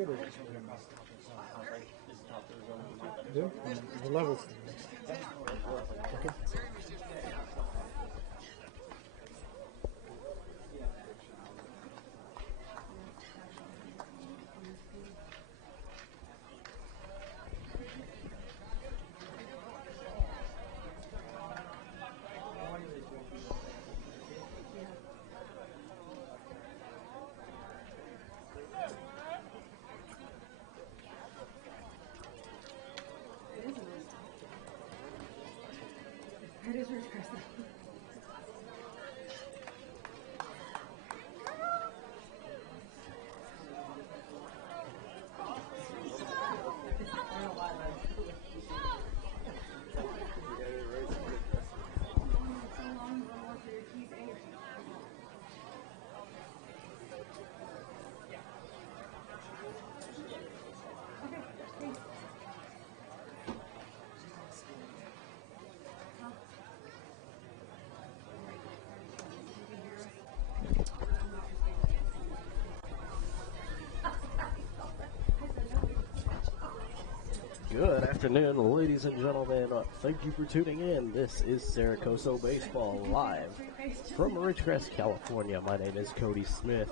it or yeah, the levels. Okay. It is Rich Chris. Good afternoon, ladies and gentlemen. Thank you for tuning in. This is Coso Baseball live from Ridgecrest, California. My name is Cody Smith,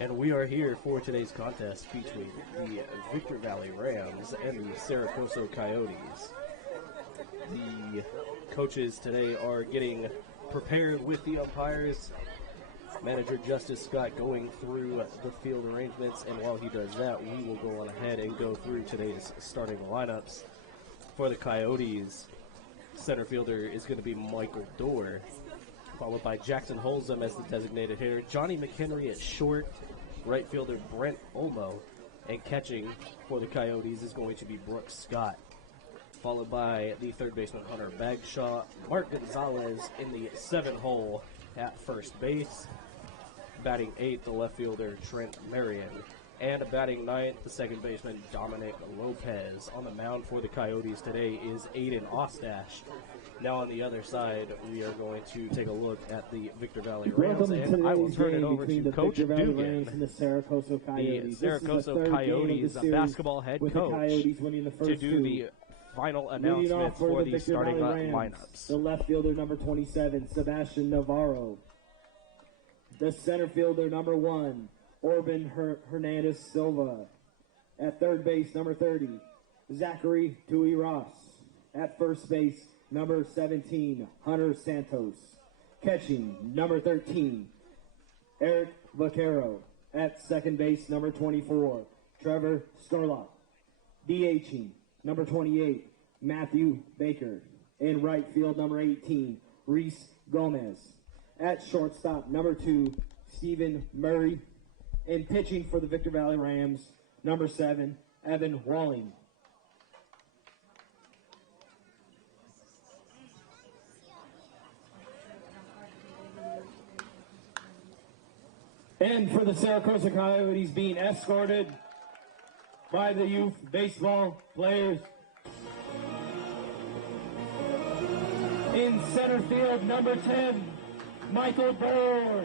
and we are here for today's contest between the Victor Valley Rams and the Coso Coyotes. The coaches today are getting prepared with the umpires. Manager Justice Scott going through the field arrangements, and while he does that, we will go on ahead and go through today's starting lineups. For the Coyotes, center fielder is going to be Michael Dorr, followed by Jackson Holzum as the designated hitter, Johnny McHenry at short, right fielder Brent Olmo, and catching for the Coyotes is going to be Brooks Scott, followed by the third baseman Hunter Bagshaw, Mark Gonzalez in the 7-hole at first base. Batting 8th, the left fielder Trent Marion, and batting 9th, the second baseman Dominic Lopez. On the mound for the Coyotes today is Aiden Ostash. Now on the other side, we are going to take a look at the Victor Valley Rams, and I will turn it over to Coach Dugan, the Coyotes Coyotes basketball head coach, to do the final announcements for the starting lineups. The left fielder, number 27, Sebastian Navarro. The center fielder, number 1, Orban Hernandez Silva. At third base, number 30, Zachary Tui Ross. At first base, number 17, Hunter Santos. Catching, number 13, Eric Vaquero. At second base, number 24, Trevor Scarlott. DHing, number 28, Matthew Baker. In right field, number 18, Reese Gomez. At shortstop, number 2, Stephen Murray. In pitching for the Victor Valley Rams, number 7, Evan Walling. And for the Coso Coyotes, being escorted by the youth baseball players. In center field, number 10, Michael Dorr,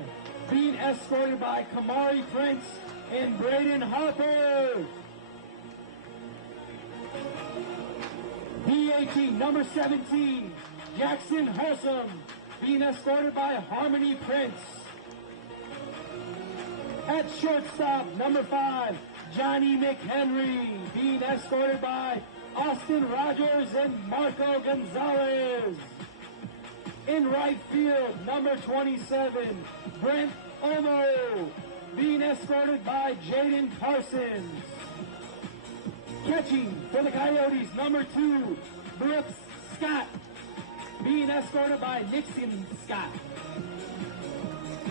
being escorted by Kamari Prince and Braden Harper. DH number 17, Jackson Holzum, being escorted by Harmony Prince. At shortstop, number 5, Johnny McHenry, being escorted by Austin Rogers and Marco Gonzalez. In right field, number 27, Brent Olmo, being escorted by Jaden Parsons. Catching for the Coyotes, number 2, Brooks Scott, being escorted by Nixon Scott.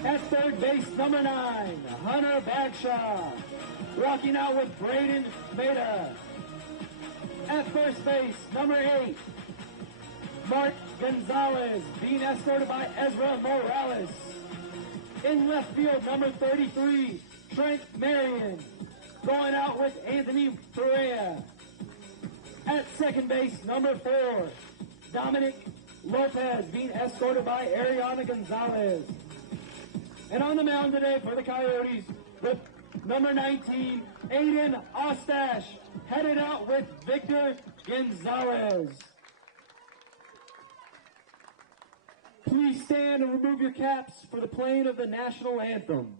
At third base, number 9, Hunter Bagshaw, rocking out with Braden Beta. At first base, number 8, Mark Gonzalez, being escorted by Ezra Morales. In left field, number 33, Trent Marion, going out with Anthony Perea. At second base, number 4, Dominic Lopez, being escorted by Ariana Gonzalez. And on the mound today for the Coyotes, the number 19, Aiden Ostash, headed out with Victor Gonzalez. Please stand and remove your caps for the playing of the national anthem.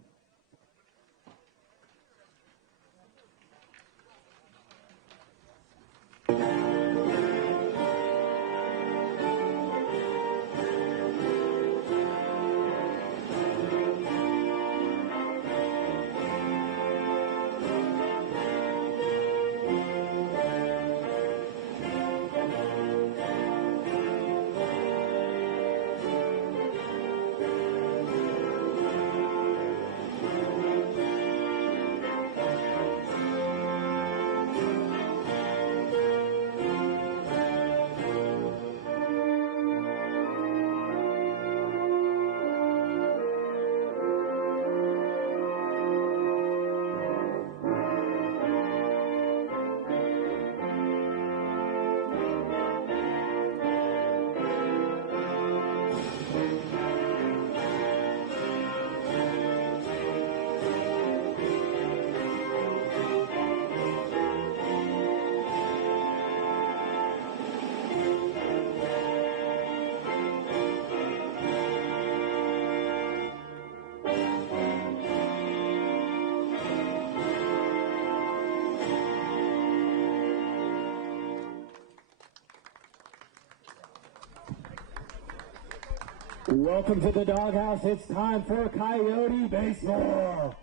Welcome to the doghouse. It's time for Coyote Baseball.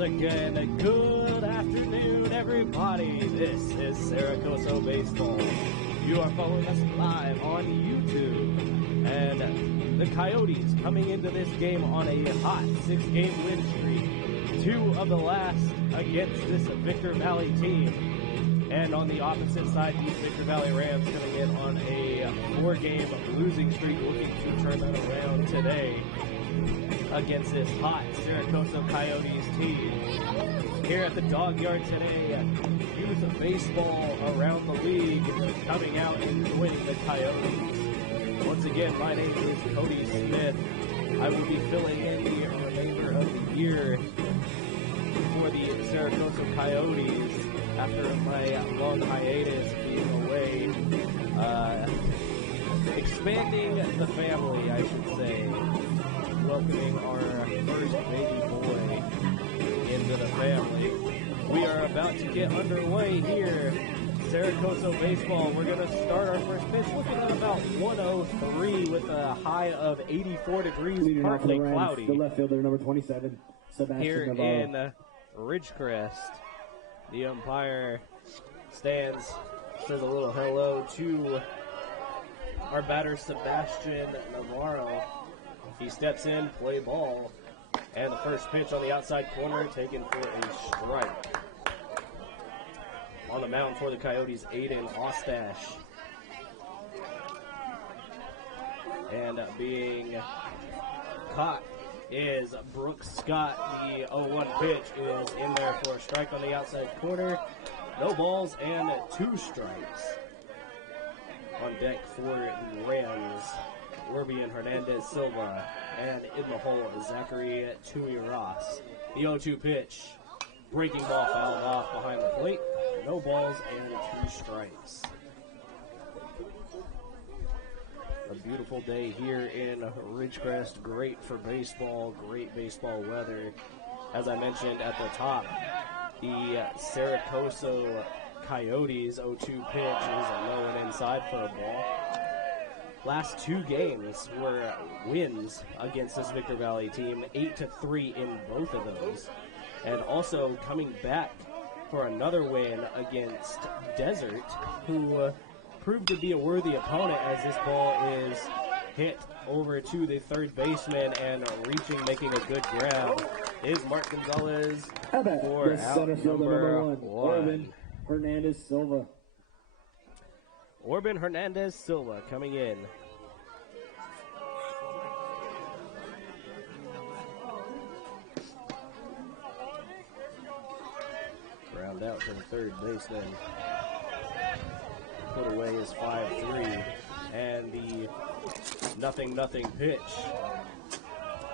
Again, good afternoon, everybody. This is Coso Baseball. You are following us live on YouTube. And the Coyotes coming into this game on a hot 6-game win streak. 2 of the last against this Victor Valley team. And on the opposite side, these Victor Valley Rams coming in on a 4-game losing streak, looking to turn that around today against this hot Coso Coyotes team. Here at the Dog Yard today, youth of baseball around the league coming out and joining the Coyotes. Once again, my name is Cody Smith. I will be filling in the remainder of the year for the Coso Coyotes after my long hiatus being away. Expanding the family, I should say. Welcoming our first baby boy into the family. We are about to get underway here. Coso Baseball. We're going to start our first pitch looking at about 103 with a high of 84 degrees, partly cloudy. The left fielder, number 27, Sebastian here Navarro. in Ridgecrest. The umpire stands, says a little hello to our batter, Sebastian Navarro. He steps in, play ball, and the first pitch on the outside corner taken for a strike. On the mound for the Coyotes, Aiden Ostash. And being caught is Brooks Scott. The 0-1 pitch is in there for a strike on the outside corner. No balls and 2 strikes. On deck for the Rams, Orbian Hernandez Silva, and in the hole, Zachary Tui Ross. The 0-2 pitch, breaking ball fouled off behind the plate. No balls and 2 strikes. A beautiful day here in Ridgecrest. Great for baseball, great baseball weather. As I mentioned at the top, the Coso Coyotes 0-2 pitch is low and inside for a ball. Last 2 games were wins against this Victor Valley team, 8-3 in both of those. And also coming back for another win against Desert, who proved to be a worthy opponent as this ball is hit over to the third baseman and reaching, making a good grab, is Mark Gonzalez for the out center fielder, number 1, 1. Orvin Hernandez Silva. Orban Hernandez Silva coming in. Ground out to the third baseman. Put away is 5-3. And the 0-0 pitch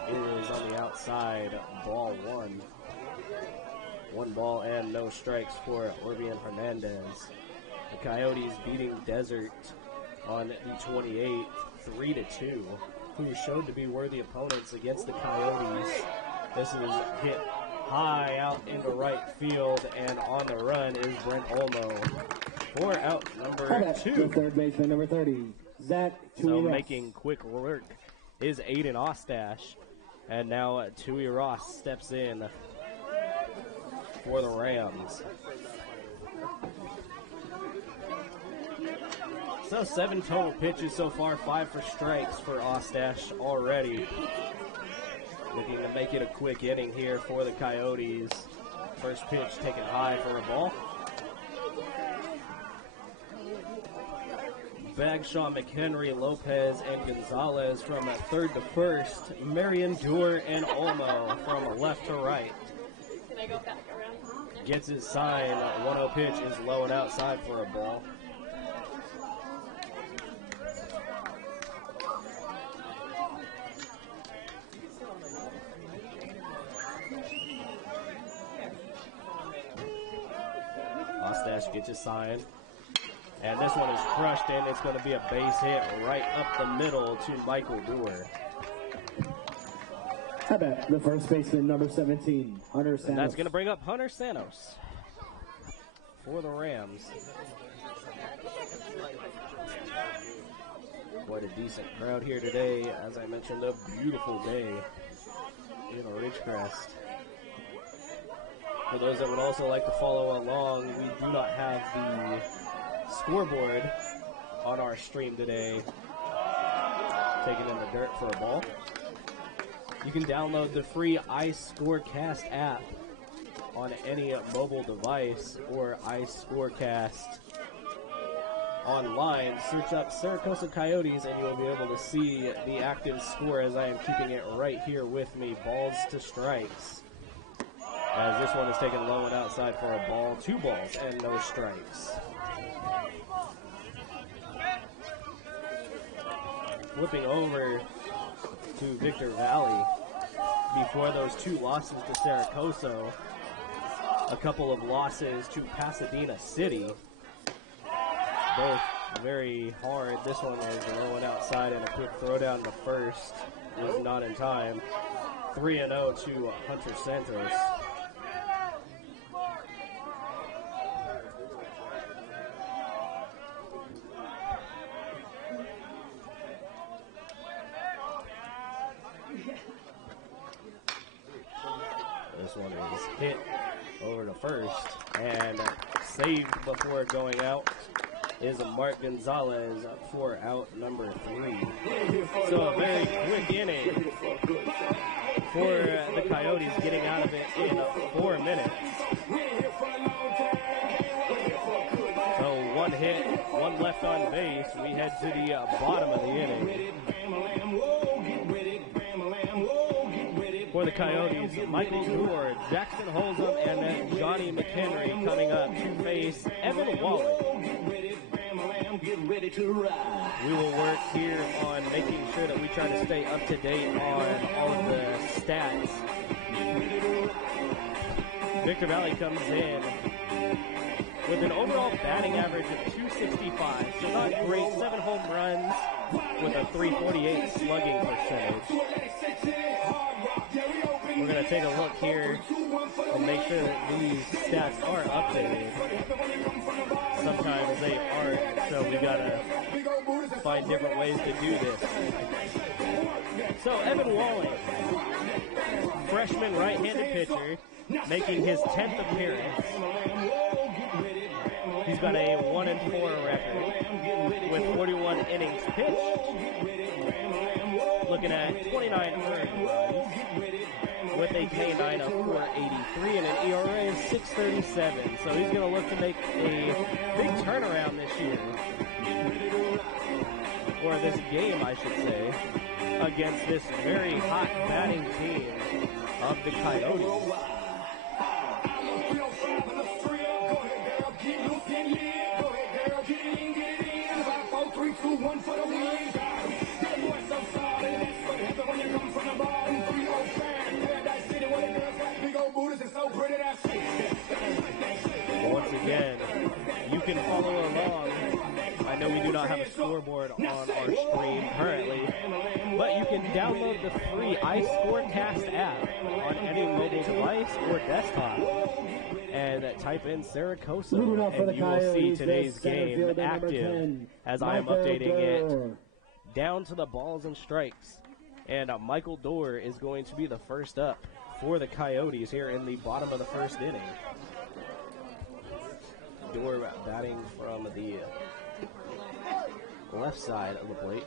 is on the outside, ball 1. 1 ball and no strikes for Orban Hernandez. The Coyotes beating Desert on the 28th, 3-2, who showed to be worthy opponents against the Coyotes. This is hit high out into right field, and on the run is Brent Olmo for out number 2. The third baseman, number 30, Zach So Tui Ross. making quick work is Aiden Ostash, and now Tui Ross steps in for the Rams. So 7 total pitches so far, 5 for strikes for Ostash already. Looking to make it a quick inning here for the Coyotes. First pitch taken high for a ball. Bagshaw, McHenry, Lopez, and Gonzalez from third to first. Marion, Dewar, and Olmo from left to right. Can I go back around? Gets his sign. 1-0 pitch is low and outside for a ball. Ostash gets his sign. And this one is crushed in. It's going to be a base hit right up the middle to Michael Dewar. How about the first baseman, number 17, Hunter Sanos. And that's going to bring up Hunter Sanos for the Rams. Quite a decent crowd here today. As I mentioned, a beautiful day in Ridgecrest. For those that would also like to follow along, we do not have the scoreboard on our stream today. Taking in the dirt for a ball. You can download the free Ice Scorecast app on any mobile device or Ice Scorecast online. Search up Saracosa Coyotes and you'll be able to see the active score as I am keeping it right here with me. Balls to strikes. As this one is taken low and outside for a ball. 2 balls and no strikes. Flipping over to Victor Valley before those 2 losses to Saracosa. A couple of losses to Pasadena City. Both very hard. This one was low and outside and a quick throw down to first. Was not in time. 3-0 to Hunter Santos. This one is hit over to first and saved before going out is Mark Gonzalez for out number 3. So a very quick inning for the Coyotes, getting out of it in 4 minutes. So 1 hit, 1 left on base. We head to the bottom of the inning. For the Coyotes, Michael Dewar, Jackson Holzum, and then Johnny McHenry coming up to face Evan Wallace. We will work here on making sure that we try to stay up to date on all of the stats. Victor Valley comes in with an overall batting average of 265, so not great. 7 home runs with a 348 slugging percentage. We're going to take a look here and make sure that these stats are updated. Sometimes they aren't, so we got to find different ways to do this. So Evan Walling, freshman right-handed pitcher, making his 10th appearance. He's got a 1-4 record with 41 innings pitched. Looking at 29 earned runs with a K9 of 483 and an ERA of 637. So he's going to look to make a big turnaround this year. or this game, I should say, against this very hot batting team of the Coyotes. Once again, you can follow along. I know we do not have a scoreboard on our screen currently, but you can download the free iScorecast app on any mobile device or desktop and type in Saracosa, and you will see today's game active as I am updating it down to the balls and strikes. And Michael Dorr is going to be the first up for the Coyotes here in the bottom of the first inning. Dorr batting from the left side of the plate.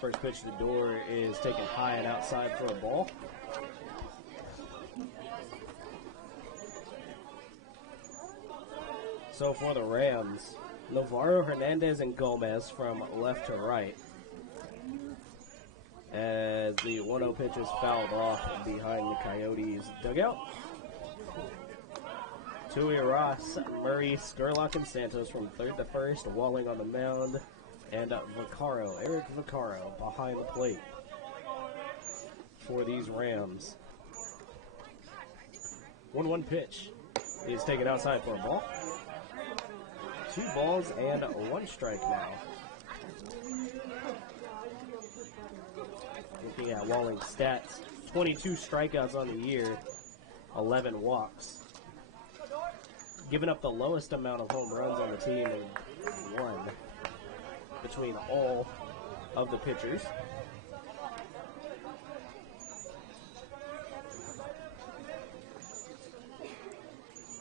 First pitch to Dorr is taken high and outside for a ball. So for the Rams, Navarro, Hernandez, and Gomez from left to right. As the 1-0 pitch is fouled off behind the Coyotes dugout. Tui, Ross, Murray, Skurlock, and Santos from third to first, Walling on the mound, and Eric Vaccaro behind the plate for these Rams. 1-1 pitch is taken outside for a ball. 2 balls and 1 strike now. Looking at Walling's stats, 22 strikeouts on the year, 11 walks. Giving up the lowest amount of home runs on the team in 1 between all of the pitchers.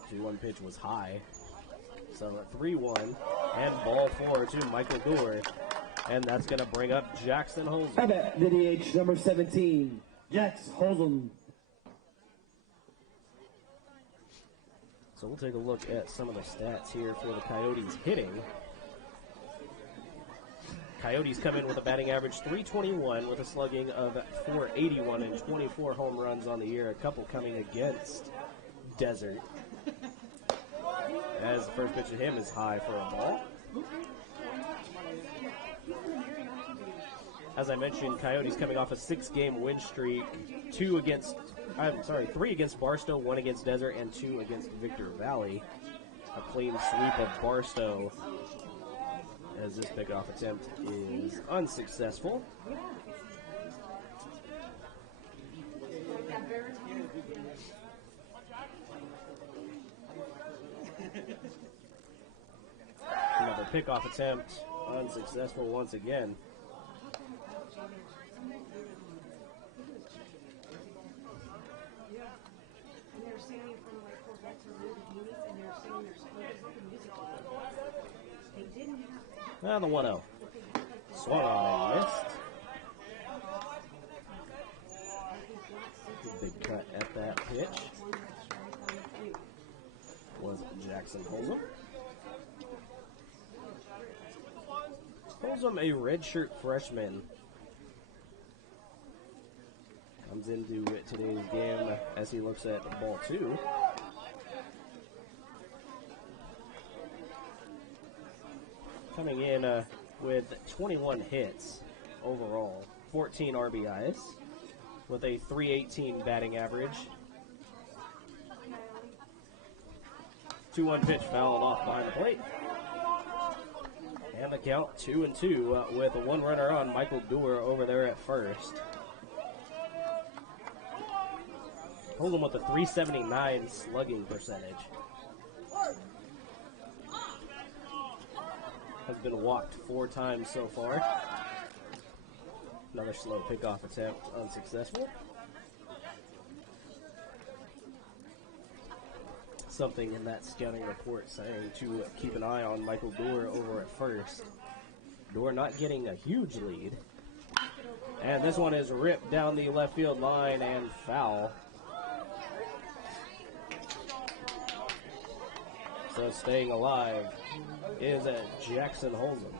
The 2-1 pitch was high. So a 3-1 and ball 4 to Michael Dorr. And that's going to bring up Jackson Holzum. At the DH, number 17, Jax Holzum. So we'll take a look at some of the stats here for the Coyotes hitting. Coyotes come in with a batting average 321 with a slugging of 481 and 24 home runs on the year, a couple coming against Desert. As the first pitch to him is high for a ball. As I mentioned, Coyotes coming off a 6-game win streak, 3 against Barstow, 1 against Desert, and 2 against Victor Valley. A clean sweep of Barstow as this pickoff attempt is unsuccessful. Another pickoff attempt, unsuccessful once again. Now the 1-0. Swung on and missed. Big cut at that pitch was Jackson Holzum. Holzum, a redshirt freshman, comes into today's game as he looks at ball 2. Coming in with 21 hits overall, 14 RBIs, with a .318 batting average. 2-1 pitch fouled off behind the plate. And the count 2-2 with 1 runner on, Michael Dorr over there at first. Hold him with a .379 slugging percentage. Has been walked 4 times so far. Another slow pickoff attempt, unsuccessful. Something in that scouting report saying to keep an eye on Michael Dorr over at first. Dorr not getting a huge lead. And this one is ripped down the left field line and foul. So staying alive is Jackson Holzum.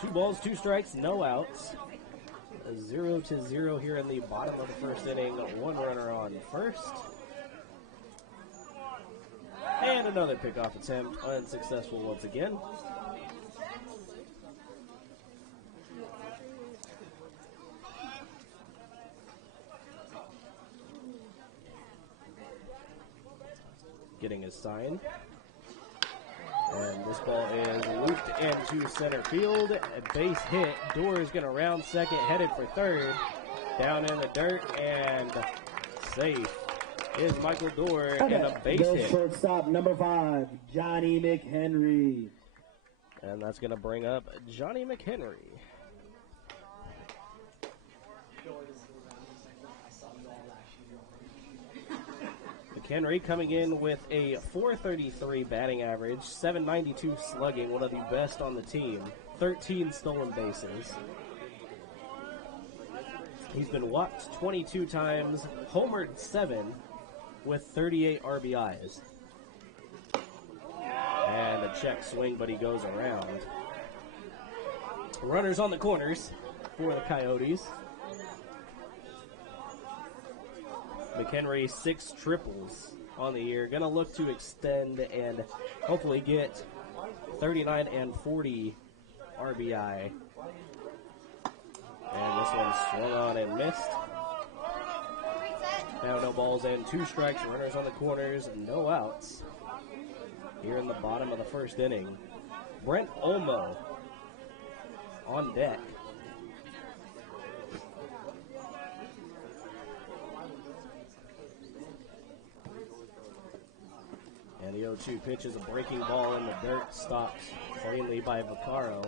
2 balls, 2 strikes, no outs. 0-0 here in the bottom of the first inning. 1 runner on first. And another pickoff attempt, unsuccessful once again. Getting his sign. And this ball is looped into center field. A base hit. Dorr is going to round second, headed for third. Down in the dirt and safe is Michael Dorr and a base hit. Shortstop number 5, Johnny McHenry. And that's going to bring up Johnny McHenry. McHenry coming in with a .433 batting average, .792 slugging, one of the best on the team, 13 stolen bases. He's been walked 22 times, homered 7 with 38 RBIs. And a check swing, but he goes around. Runners on the corners for the Coyotes. McHenry 6 triples on the year. Going to look to extend and hopefully get 39 and 40 RBI. And this one swung on and missed. Now no balls and 2 strikes. Runners on the corners and no outs. Here in the bottom of the first inning. Brent Olmo on deck. And the 0-2 pitch is a breaking ball in the dirt, stopped cleanly by Vaccaro.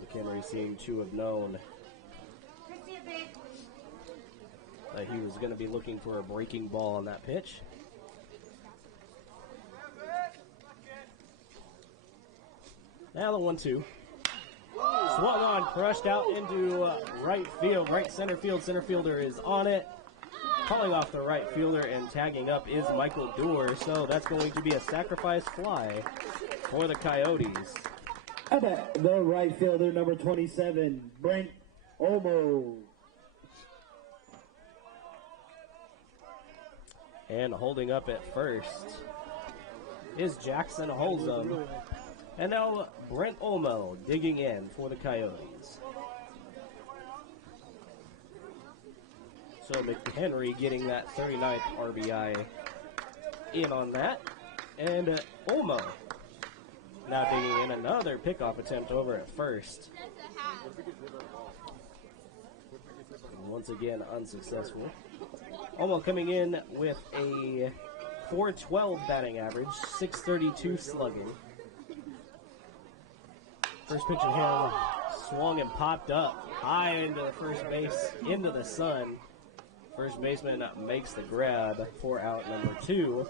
McHenry seemed to have known that he was going to be looking for a breaking ball on that pitch. Now the 1-2. Swung on, crushed out into right field, right center field. Center fielder is on it. Calling off the right fielder and tagging up is Michael Dorr, so that's going to be a sacrifice fly for the Coyotes. The right fielder, number 27, Brent Olmo. And holding up at first is Jackson Holzum. And now Brent Olmo digging in for the Coyotes. So McHenry getting that 39th RBI in on that. And Olmo now digging in another pickoff attempt over at first. Once again, unsuccessful. Olmo coming in with a .412 batting average, .632 slugging. First pitch at him, swung and popped up high into the first base, into the sun. First baseman makes the grab for out number 2.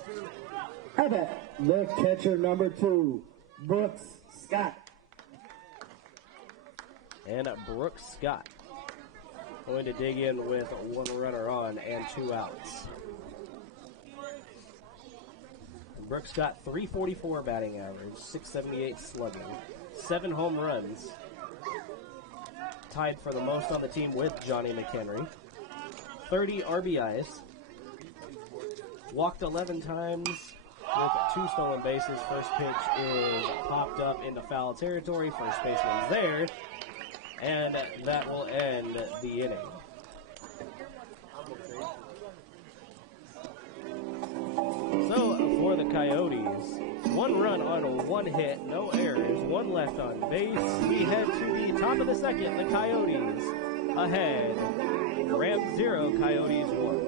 The catcher number 2, Brooks Scott. And Brooks Scott going to dig in with 1 runner on and 2 outs. Brooks Scott, .344 batting average, .678 slugging, 7 home runs. Tied for the most on the team with Johnny McHenry. 30 RBIs. Walked 11 times with 2 stolen bases. First pitch is popped up into foul territory. First baseman's there. And that will end the inning. So for the Coyotes, 1 run on 1 hit, no errors, 1 left on base. We head to the top of the second. The Coyotes ahead. Rams 0, Coyotes 1.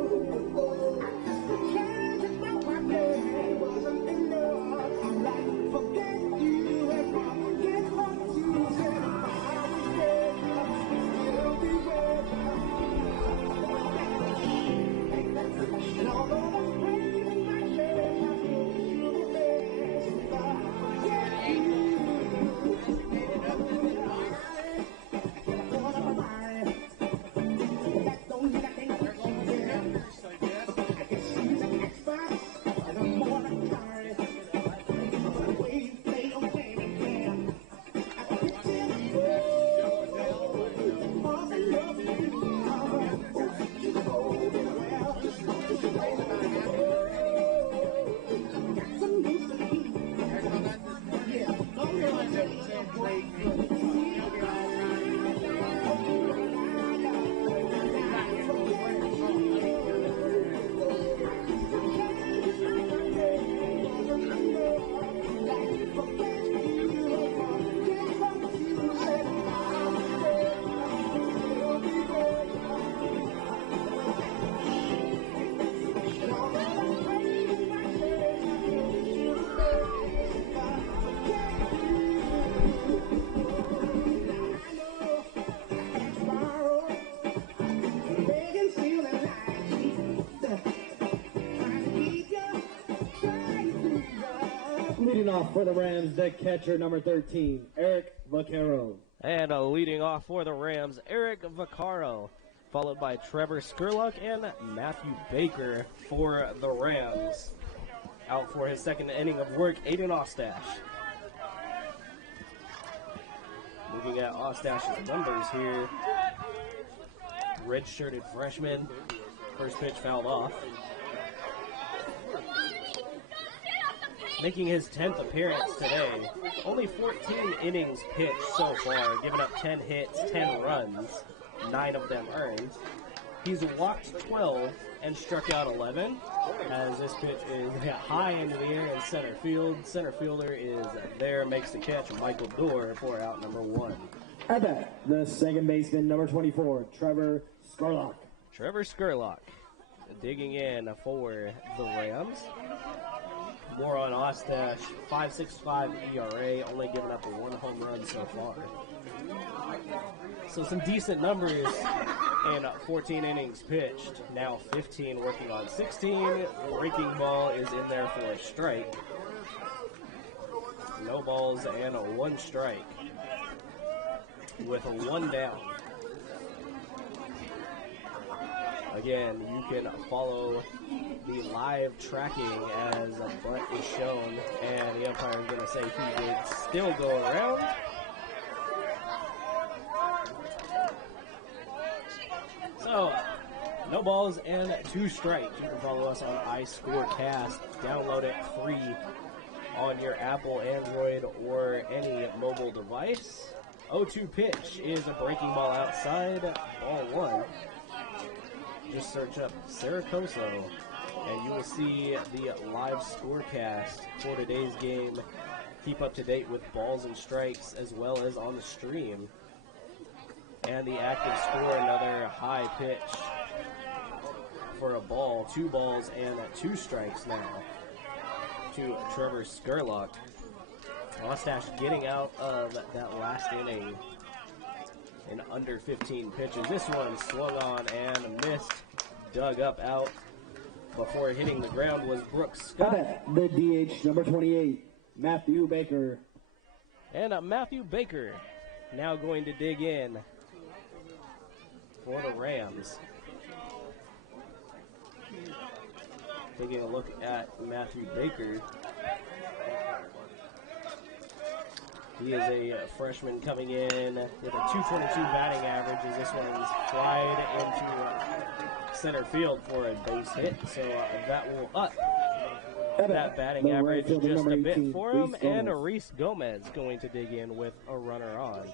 Leading off for the Rams, the catcher, number 13, Eric Vaquero. And leading off for the Rams, Eric Vaccaro, followed by Trevor Skurlock and Matthew Baker for the Rams. Out for his second inning of work, Aiden Ostash. Looking at Ostash's numbers here, red-shirted freshman, first pitch fouled off. Making his 10th appearance today. Only 14 innings pitched so far, giving up 10 hits, 10 runs, 9 of them earned. He's walked 12 and struck out 11, as this pitch is hit high into the air in center field. Center fielder is there, makes the catch, Michael Dorr for out number 1. At bat, the second baseman, number 24, Trevor Skurlock. Trevor Skurlock digging in for the Rams. More on Ostash, 5.65 ERA, only giving up 1 home run so far. So some decent numbers in 14 innings pitched. Now 15 working on 16. Breaking ball is in there for a strike. No balls and 1 strike with 1 down. Again, you can follow the live tracking as a bunt is shown, and the umpire is going to say he did still go around. So, no balls and 2 strikes. You can follow us on iScoreCast. Download it free on your Apple, Android, or any mobile device. 0-2 pitch is a breaking ball outside, ball 1. Just search up Sarah Coso, and you will see the live scorecast for today's game. Keep up to date with balls and strikes as well as on the stream. And the active score, another high pitch for a ball. 2 balls and 2 strikes now to Trevor Skurlock. Ostash getting out of that last inning in under 15 pitches. This one swung on and missed, dug up out. Before hitting the ground was Brooks Scott. The DH, number 28, Matthew Baker. And Matthew Baker now going to dig in for the Rams. Taking a look at Matthew Baker. He is a freshman coming in with a 222 batting average, as this one's flied into center field for a base hit. So that will up that batting average just a bit for him. And Reese Gomez going to dig in with a runner on.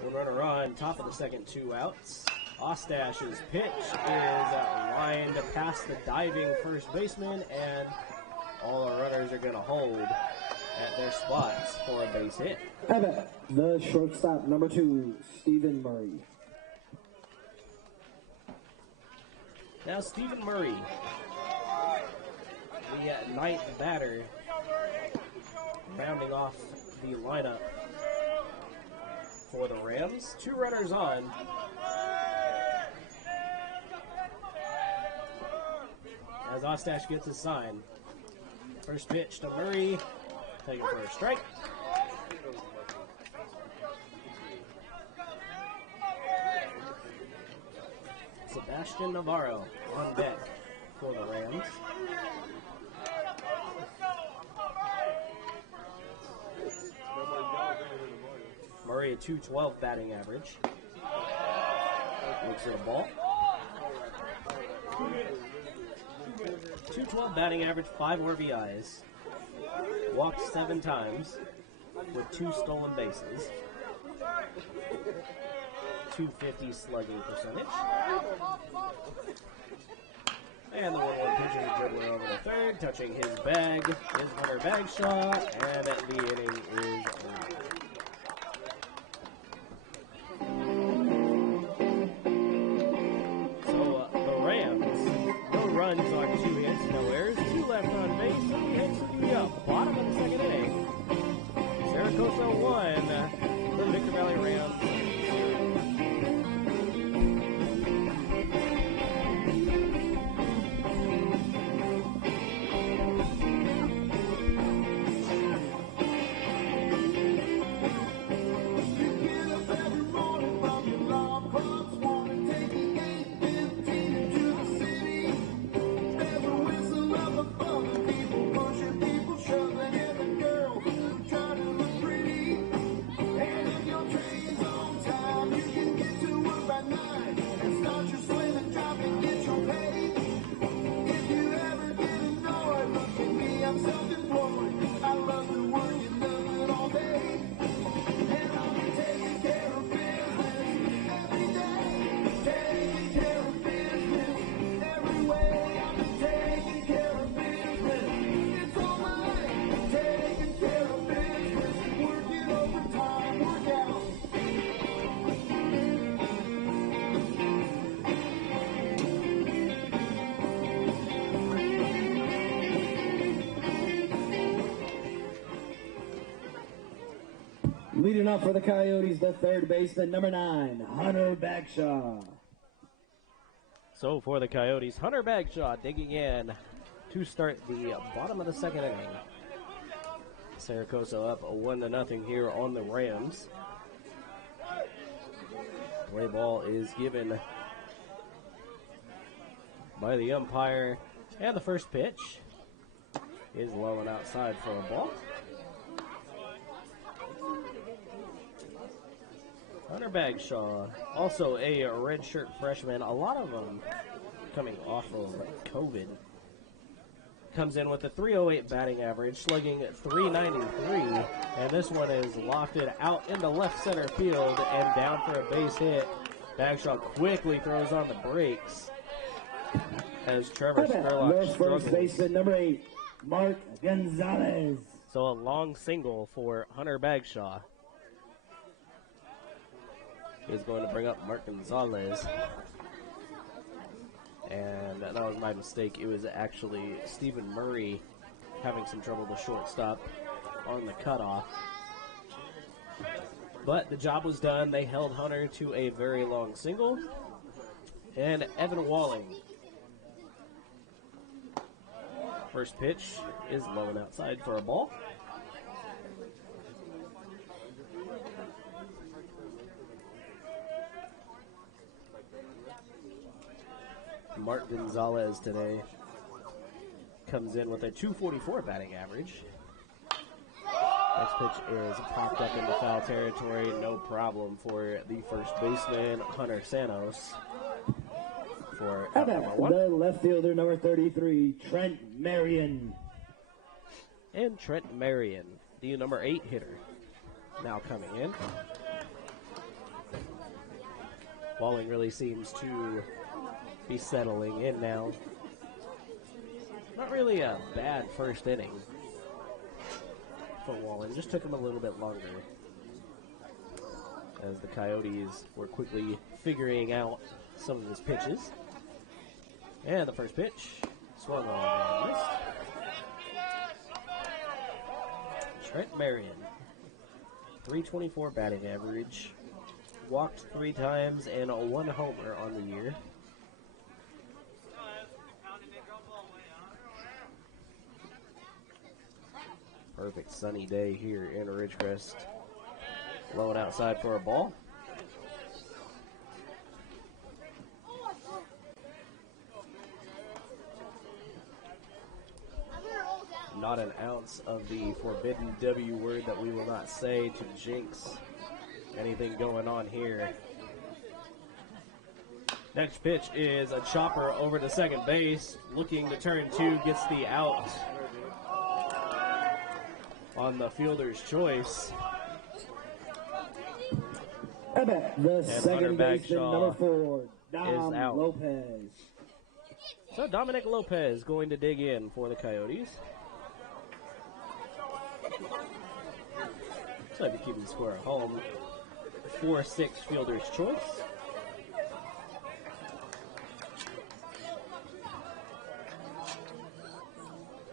One runner on, top of the second, 2 outs. Ostash's pitch is lined past the diving first baseman, and all the runners are going to hold at their spots for a base hit. The shortstop, number 2, Stephen Murray. Now Stephen Murray, the 9th batter, rounding off the lineup for the Rams. 2 runners on. As Ostash gets his sign. First pitch to Murray, taken for a strike. Sebastian Navarro on deck for the Rams. Murray, a 212 batting average. Looks at a ball. 212 batting average, 5 RBIs. Walked 7 times with 2 stolen bases. 250 slugging percentage. And the 1-1 pitcher is dribbling over the third, touching his bag, his Hunter bag shot, and the inning is over. So the Rams, no runs on 2 hits, no errors, 2 left on base, 3 hits to the bottom of the second inning. Saracosa 1, the Victor Valley Rams 1. Leading up for the Coyotes, the third baseman, number 9, Hunter Bagshaw. So for the Coyotes, Hunter Bagshaw digging in to start the bottom of the second inning. Saracosa up 1-0 here on the Rams. Play ball is given by the umpire, and the first pitch is low and outside for a ball. Hunter Bagshaw, also a redshirt freshman, a lot of them coming off of COVID. Comes in with a .308 batting average, slugging .393, and this one is lofted out into left center field and down for a base hit. Bagshaw quickly throws on the brakes as Trevor Spurlock First struggles. baseman, number 8, Mark Gonzalez. So a long single for Hunter Bagshaw is going to bring up Mark Gonzalez. And that was my mistake. It was actually Stephen Murray having some trouble with shortstop on the cutoff. But the job was done. They held Hunter to a very long single. And Evan Walling. First pitch is low and outside for a ball. Mark Gonzalez today comes in with a .244 batting average. Next pitch is popped up into foul territory. No problem for the first baseman, Hunter Sanos. For How out number about 1. the left fielder, number 33, Trent Marion. And Trent Marion, the number 8 hitter, now coming in. Walling really seems to be settling in now. Not really a bad first inning for Wallen. Just took him a little bit longer as the Coyotes were quickly figuring out some of his pitches. And the first pitch swung on and missed. Trent Marion, .324 batting average, walked 3 times and 1 homer on the year. Perfect sunny day here in Ridgecrest. Low and outside for a ball. Not an ounce of the forbidden W word that we will not say to jinx anything going on here. Next pitch is a chopper over to second base. Looking to turn 2, gets the out on the fielder's choice. How about the second baseman, number 4, Dom out. Lopez. So Dominic Lopez going to dig in for the Coyotes. So if you keep the score at home, 4-6 fielder's choice.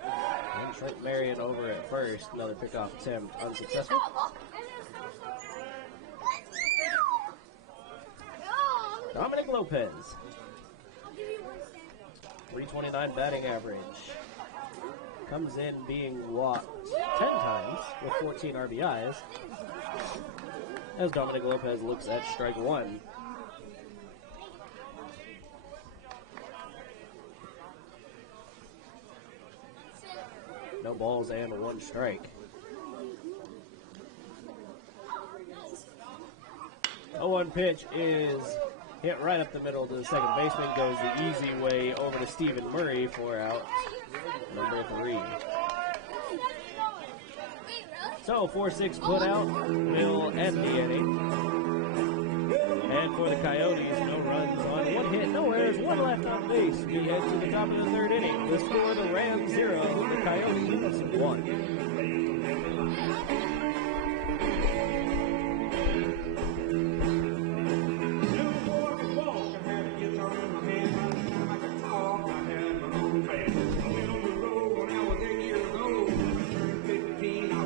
And Trent Marion over at first. Another pickoff attempt unsuccessful. Dominic Lopez. 329 batting average. Comes in being walked 10 times with 14 RBIs. As Dominic Lopez looks at strike one. No balls and one strike. 0-1 pitch is hit right up the middle to the second baseman. Goes the easy way over to Stephen Murray for out number 3. So 4-6 put out will end the inning. And for the Coyotes, no runs on one hit, no errors, one left on base. We head to the top of the third inning. The score: the Rams 0, the Coyotes 1.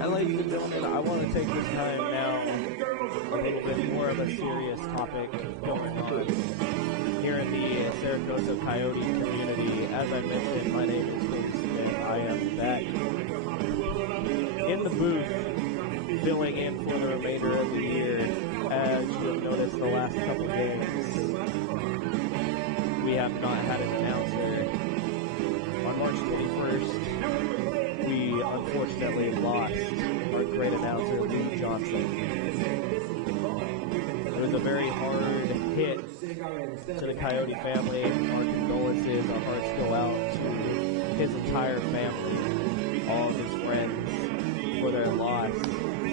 Ladies and gentlemen, I want to take this time now, a little bit more of a serious topic going on here in the Saracosa Coyote community. As I mentioned, my name is Coso Smith. I am back in the booth, filling in for the remainder of the year. As you have noticed the last couple of games, we have not had an announcer. On March 21st, we unfortunately lost our great announcer, Lee Johnson. It was a very hard hit to the Coyote family. Our condolences, our hearts go out to his entire family, all of his friends, for their loss.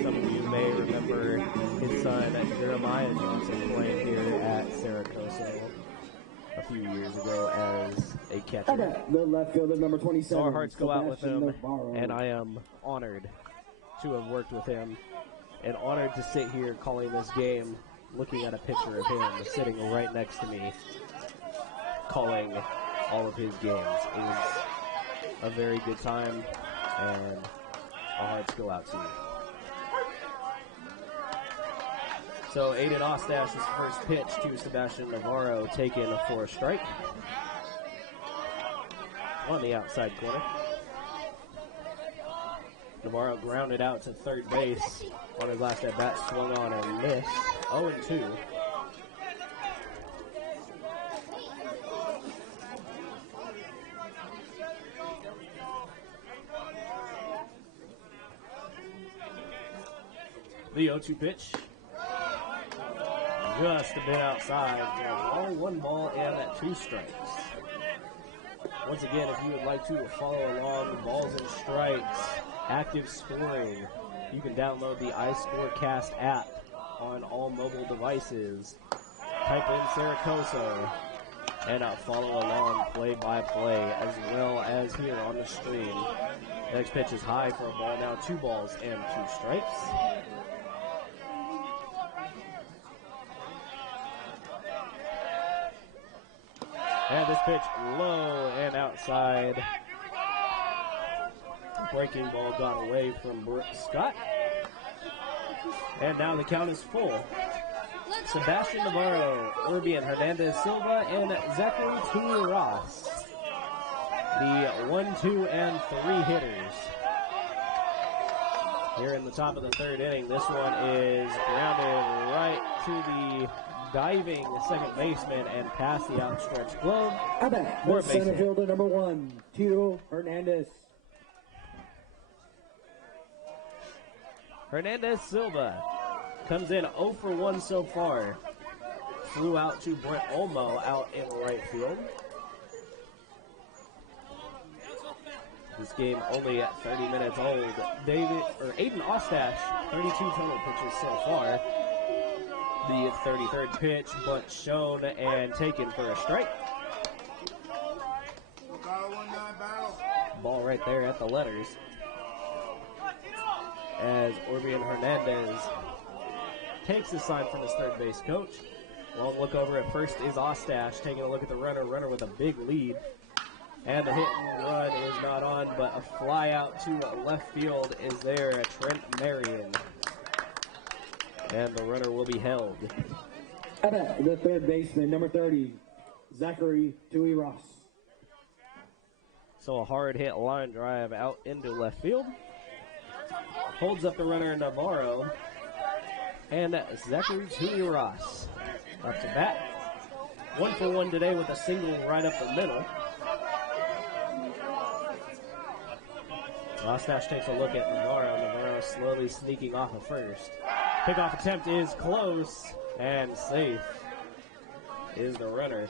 Some of you may remember his son, Jeremiah Johnson, playing here at Saracosa a few years ago as a catcher. The left fielder, number 27. So our hearts go out with Sebastian him, Navarro. and I am honored to have worked with him, and honored to sit here calling this game, looking at a picture of him sitting right next to me, calling all of his games. It was a very good time, and our hearts go out to you. So Aiden Ostash's first pitch to Sebastian Navarro, taken for a strike on the outside corner. Navarro grounded out to third base on his last at bat, swung on and missed. 0-2. The 0-2 pitch. Just a bit outside. All 1 ball and 2 strikes. Once again, if you would like to follow along the balls and strikes, active scoring, you can download the iScorecast app on all mobile devices. Type in Saracosa and follow along play-by-play, as well as here on the screen. Next pitch is high for a ball, now 2 balls and 2 strikes. And this pitch low and outside. Breaking ball got away from Scott. And now the count is full. Sebastian Navarro, Urbian Hernandez Silva, and Zachary T. Ross. The 1, 2, and 3 hitters. Here in the top of the third inning, this one is grounded right to the diving second baseman and past the outstretched glove. The center fielder, number 1, Tito Hernandez. Hernandez Silva comes in 0 for 1 so far. Flew out to Brent Olmo out in right field. This game only at 30 minutes old. Aiden Ostash, 32 total pitches so far. The 33rd pitch, bunt shown and taken for a strike. Ball right there at the letters. As Urbian Hernandez takes the sign from his third base coach. Long look over at first is Ostash, taking a look at the runner with a big lead. And the hit and run is not on, but a fly out to left field is there at Trent Marion. And the runner will be held. The third baseman, number 30, Zachary Dewey Ross. So a hard hit line drive out into left field. Holds up the runner Navarro. And Zachary Dewey Ross up to bat. 1 for 1 today with a single right up the middle. Ostash takes a look at Navarro. Navarro slowly sneaking off of first. Pickoff attempt is close and safe is the runner.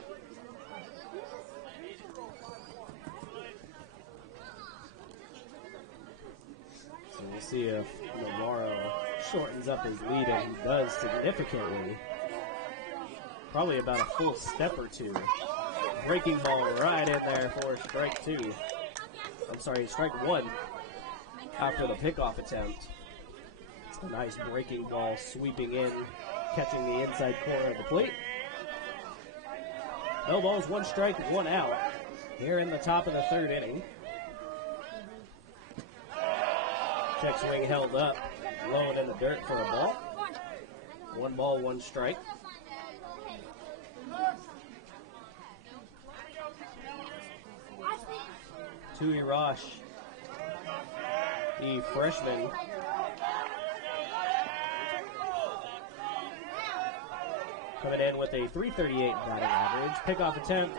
So we'll see if Navarro shortens up his lead, and he does significantly. Probably about a full step or two. Breaking ball right in there for strike 2. I'm sorry, strike 1 after the pickoff attempt. It's a nice breaking ball sweeping in, catching the inside corner of the plate. No balls, 1 strike, 1 out here in the top of the 3rd inning. Check swing held up, low and in the dirt for a ball. 1 ball, 1 strike. Tui Rosh, the freshman, coming in with a .338 batting average. Pickoff attempt,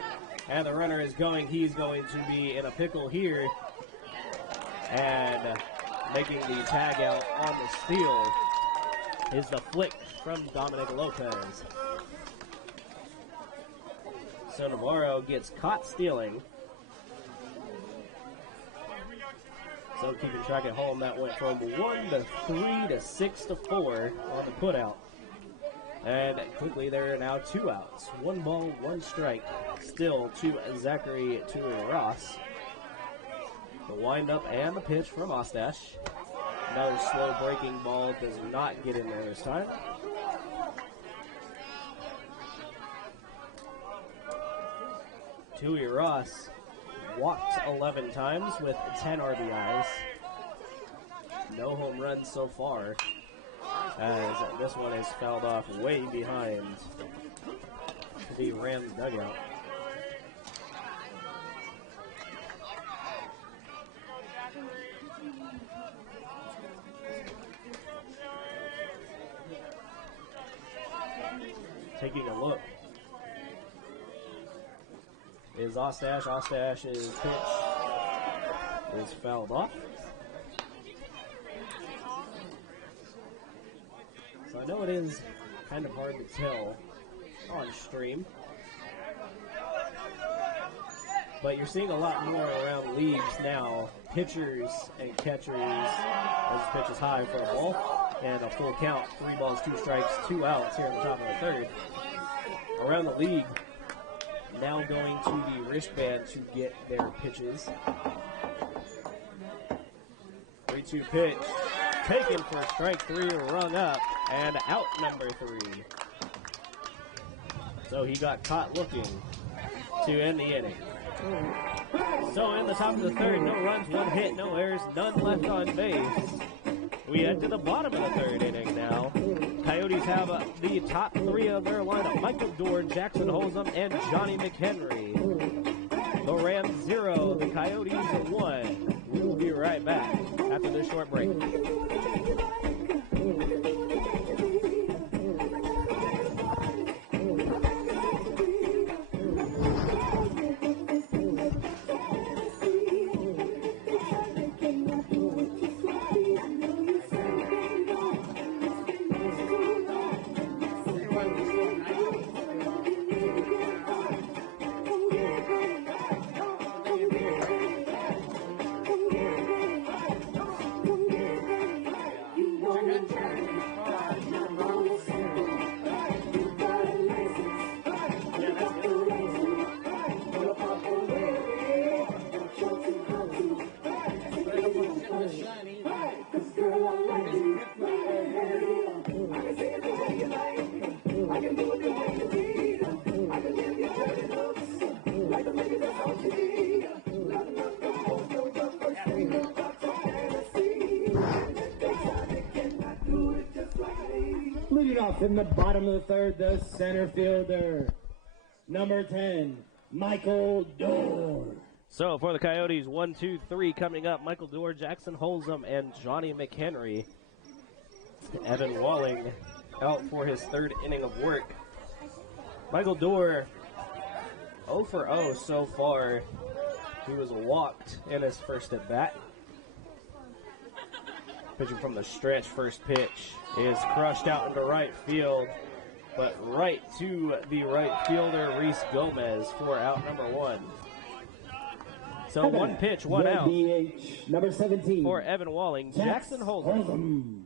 and the runner is going. He's going to be in a pickle here, and making the tag out on the steal is the flick from Dominic Lopez. So Navarro gets caught stealing. So keeping track at home, that went from 1 to 3 to 6 to 4 on the putout. And quickly there are now 2 outs. 1 ball, 1 strike. Still to Zachary Tui Ross. The windup and the pitch from Ostash. Another slow breaking ball does not get in there this time. Tui Ross walked 11 times with 10 RBIs. No home runs so far, as this one is fouled off way behind the Rams dugout. Taking a look is Ostash. Ostash's pitch is fouled off. So I know it is kind of hard to tell on stream, but you're seeing a lot more around leagues now. Pitchers and catchers, as the pitch is high for a ball, and a full count, 3 balls, 2 strikes, 2 outs here in the top of the 3rd. Around the league, now going to the wristband to get their pitches. 3-2 pitch, taken for strike 3, rung up, and out number 3. So he got caught looking to end the inning. So in the top of the 3rd, no runs, 1 hit, no errors, none left on base. We head to the bottom of the 3rd inning now. Coyotes have the top 3 of their lineup: Michael Dorn, Jackson Holzum, and Johnny McHenry. The Rams 0, the Coyotes 1. We will be right back after this short break. off in the bottom of the third, the center fielder, number 10, Michael Dorr. So for the Coyotes, 1, 2, 3 coming up. Michael Dorr, Jackson Holzum, and Johnny McHenry. Evan Walling out for his third inning of work. Michael Dorr 0 for 0 so far. He was walked in his first at bat. Pitching from the stretch, first pitch is crushed out into right field, but right to the right fielder, Reese Gomez, for out number 1. So one pitch, one The out DH, number 17. for Evan Walling. Jackson Holzum.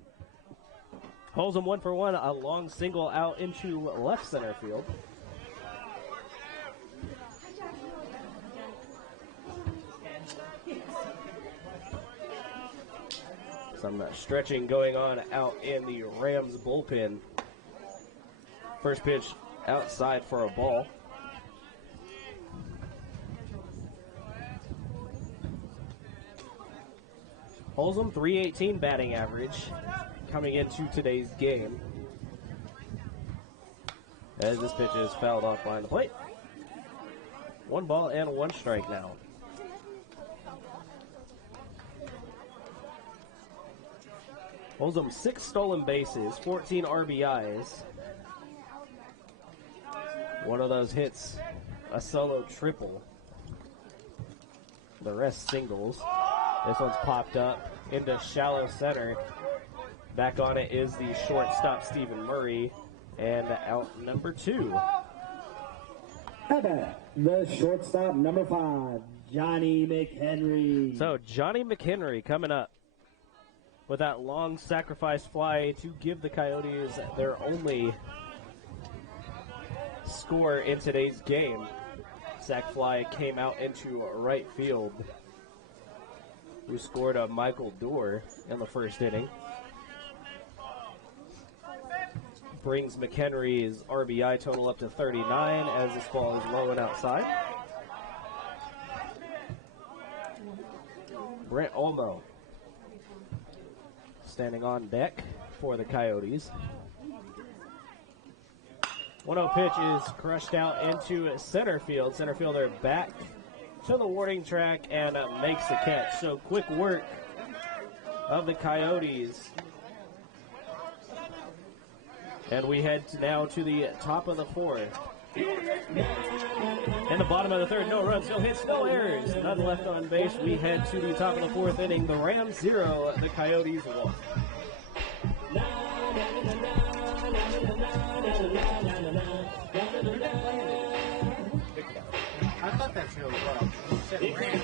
Holzum 1 for 1, a long single out into left center field. Some stretching going on out in the Rams bullpen. First pitch outside for a ball. Holzum, 318 batting average coming into today's game. As this pitch is fouled off behind the plate. 1 ball and 1 strike now. Holzum, 6 stolen bases, 14 RBIs. One of those hits, a solo triple. The rest singles. This one's popped up into shallow center. Back on it is the shortstop, Stephen Murray, and out number 2. How about the shortstop, number 5, Johnny McHenry. So Johnny McHenry coming up with that long sacrifice fly to give the Coyotes their only score in today's game. Sac fly came out into right field, who scored a Michael Dorr in the first inning. Brings McHenry's RBI total up to 39 as this ball is low and outside. Brent Olmo standing on deck for the Coyotes. 1-0 pitch is crushed out into center field. Center fielder back to the warning track and makes the catch. So quick work of the Coyotes. And we head now to the top of the 4th. In the bottom of the 3rd, no runs, no hits, no errors. None left on base. We head to the top of the 4th inning. The Rams 0, the Coyotes 1. I thought that's really well. You said Rams.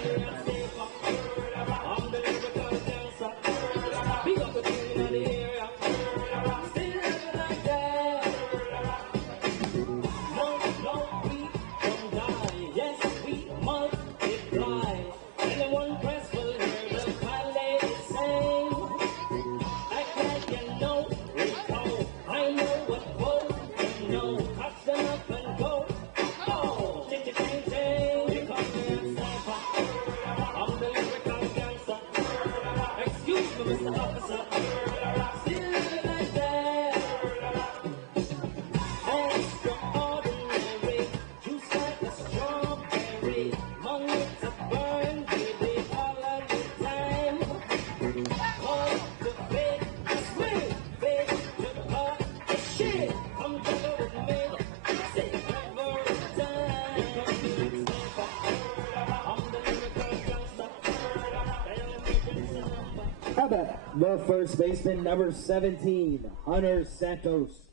The first baseman, number 17, Hunter Santos.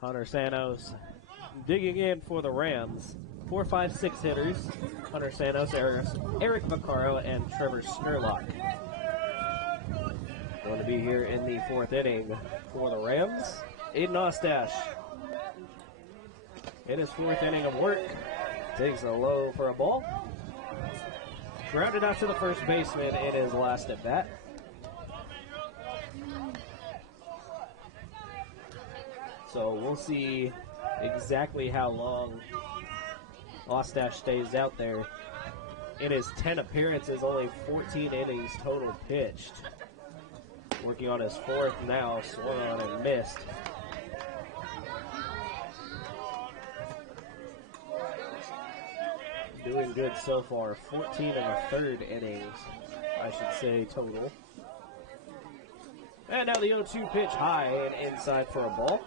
Hunter Santos digging in for the Rams. 4, 5, 6 hitters. Hunter Santos, Eric Vaccaro, and Trevor Skurlock. Going to be here in the 4th inning for the Rams. Aiden Ostash in his 4th inning of work. Takes a low for a ball. Grounded out to the first baseman in his last at bat. So we'll see exactly how long Ostash stays out there. In his 10 appearances, only 14 innings total pitched. Working on his 4th now, swung on and missed. doing good so far. 14 and a third innings, I should say, total. And now the 0-2 pitch high and inside for a ball.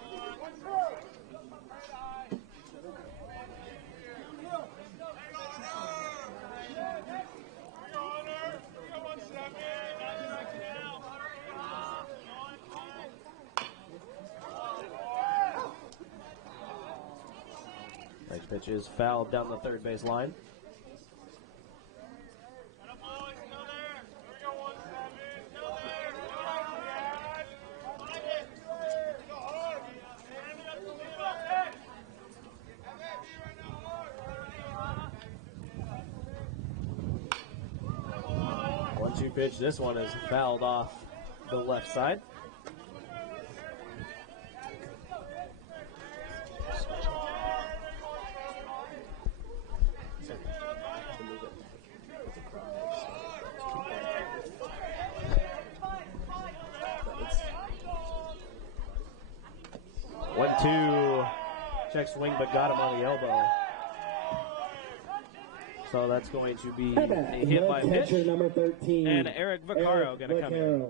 Next pitch is fouled down the third base line. Pitch. This one is fouled off the left side. One, two. Check swing, but got him on the elbow. So that's going to be a hit by pitch. Number 13. And Eric Vaccaro going to come in.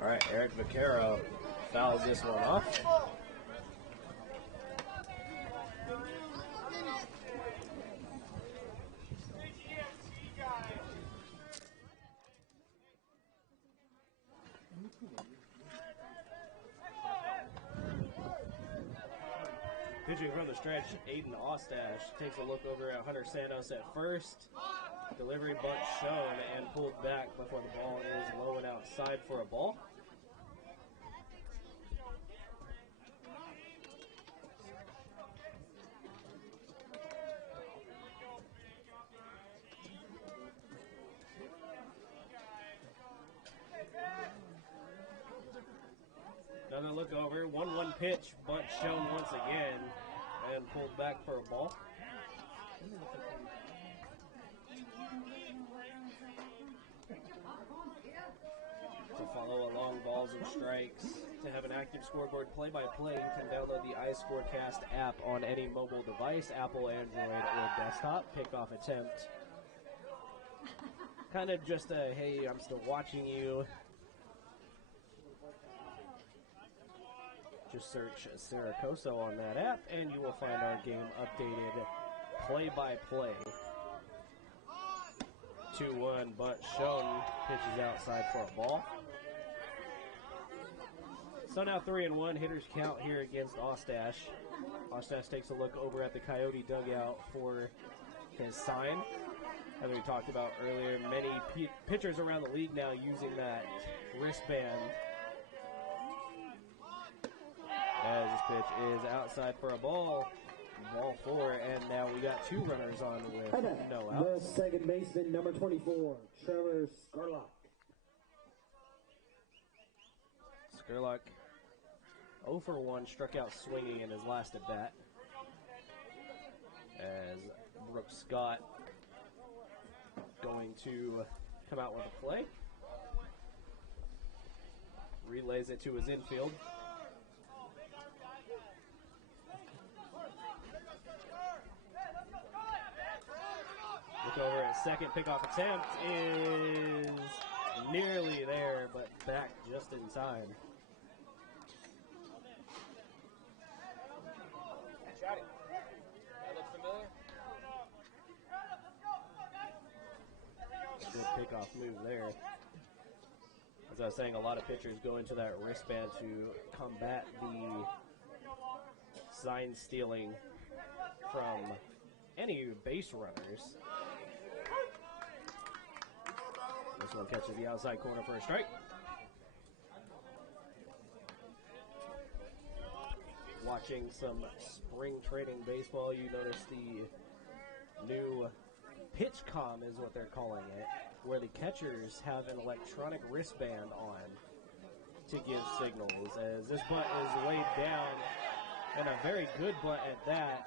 All right, Eric Vaccaro fouls this one off. Pitching from the stretch, Aiden Ostash takes a look over at Hunter Santos at first. Delivery bunt shown and pulled back before the ball is low and outside for a ball. Another look over, 1-1 pitch, bunt shown once again, and pulled back for a ball. To follow along balls and strikes, to have an active scoreboard play-by-play, you can download the iScorecast app on any mobile device, Apple, Android, or desktop. Kickoff attempt. Kind of just a, hey, I'm still watching you. Just search Sarah Coso on that app, and you will find our game updated play-by-play. 2-1, but shown pitches outside for a ball. So now 3-1, hitters count here against Ostash. Ostash takes a look over at the Coyote dugout for his sign. As we talked about earlier, many pitchers around the league now using that wristband. As this pitch is outside for a ball 4, and now we got 2 runners on with no outs. The second baseman, number 24, Trevor Skurlock. Skurlock 0 for 1, struck out swinging in his last at bat. As Brooks Scott going to come out with a play. Relays it to his infield. Look over at second, pickoff attempt is nearly there, but back just in time. Shot it. That looks familiar. Good pickoff move there. As I was saying, a lot of pitchers go into that wristband to combat the sign stealing from any base runners. This one catches the outside corner for a strike. Watching some spring training baseball, you notice the new pitch comm is what they're calling it, where the catchers have an electronic wristband on to give signals. As this bunt is laid down, and a very good bunt at that,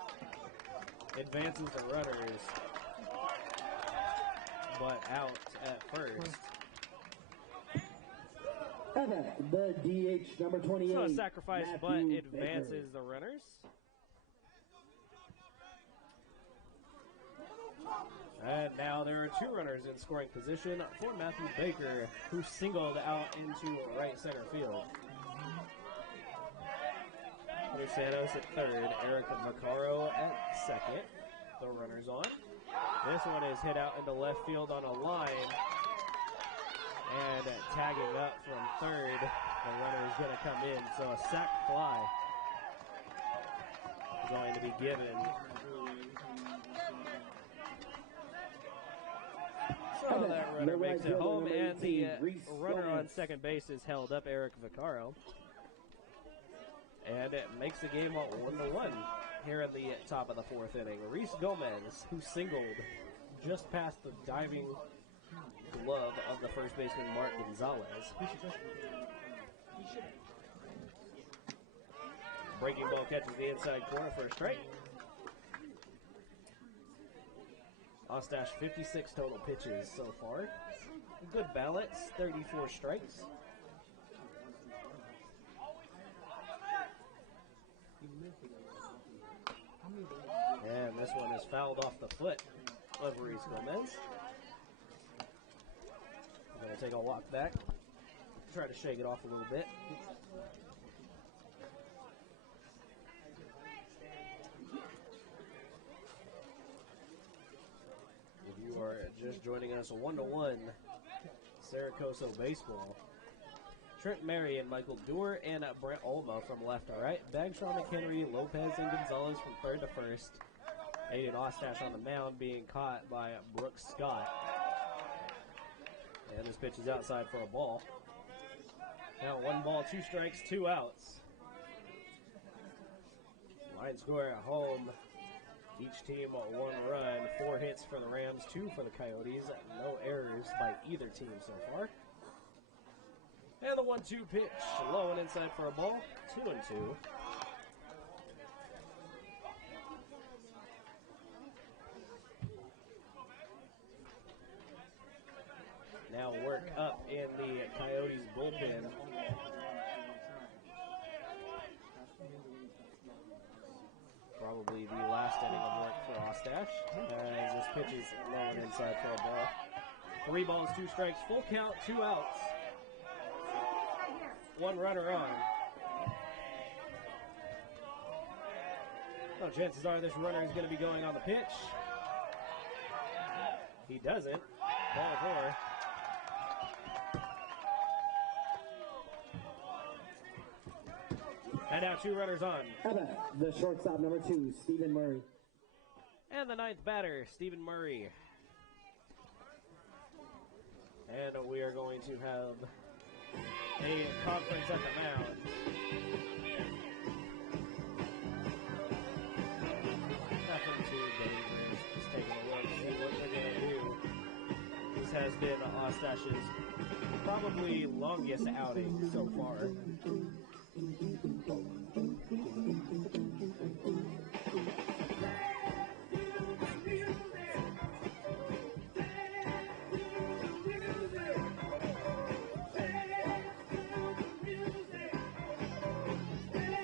advances the runners but out at first. The DH number 28. So a sacrifice, Matthew but Baker. advances the runners. And now there are 2 runners in scoring position for Matthew Baker, who singled out into right center field. Luis Santos at third, Eric Vaccaro at second. The runners on. This one is hit out into left field on a line. And tagging up from third, the runner is going to come in. So a sac fly going to be given. So that runner makes it home, and the runner on second base is held up, Eric Vaccaro. And it makes the game 1-1 here in the top of the 4th inning. Reese Gomez, who singled just past the diving glove of the first baseman, Mark Gonzalez. Breaking ball catches the inside corner for a strike. Ostash 56 total pitches so far. Good balance, 34 strikes. And this one is fouled off the foot of Reese Gomez. I'm going to take a walk back, try to shake it off a little bit. If you are just joining us, 1-1 Coso Baseball. Trent Mary and Michael Dewar and Brent Olma from left to right. Bagshaw, McHenry, Lopez, and Gonzalez from third to first. Aiden Ostash on the mound being caught by Brooks Scott. And this pitch is outside for a ball. Now 1 ball, 2 strikes, 2 outs. Line score at home. Each team 1 run, 4 hits for the Rams, 2 for the Coyotes. No errors by either team so far. And the 1-2 pitch, low and inside for a ball, 2-2. Now work up in the Coyotes bullpen. Probably the last inning of work for Ostash, as this pitch is low and inside for a ball. 3 balls, 2 strikes, full count, 2 outs. 1 runner on. Well, chances are this runner is going to be going on the pitch. He doesn't. Ball 4. And now 2 runners on. The shortstop number 2, Stephen Murray. And the 9th batter, Stephen Murray. And we are going to have a conference at the mound. Nothing too dangerous. Just taking a look, see what they're going to do. This has been Ostash's probably longest outing so far.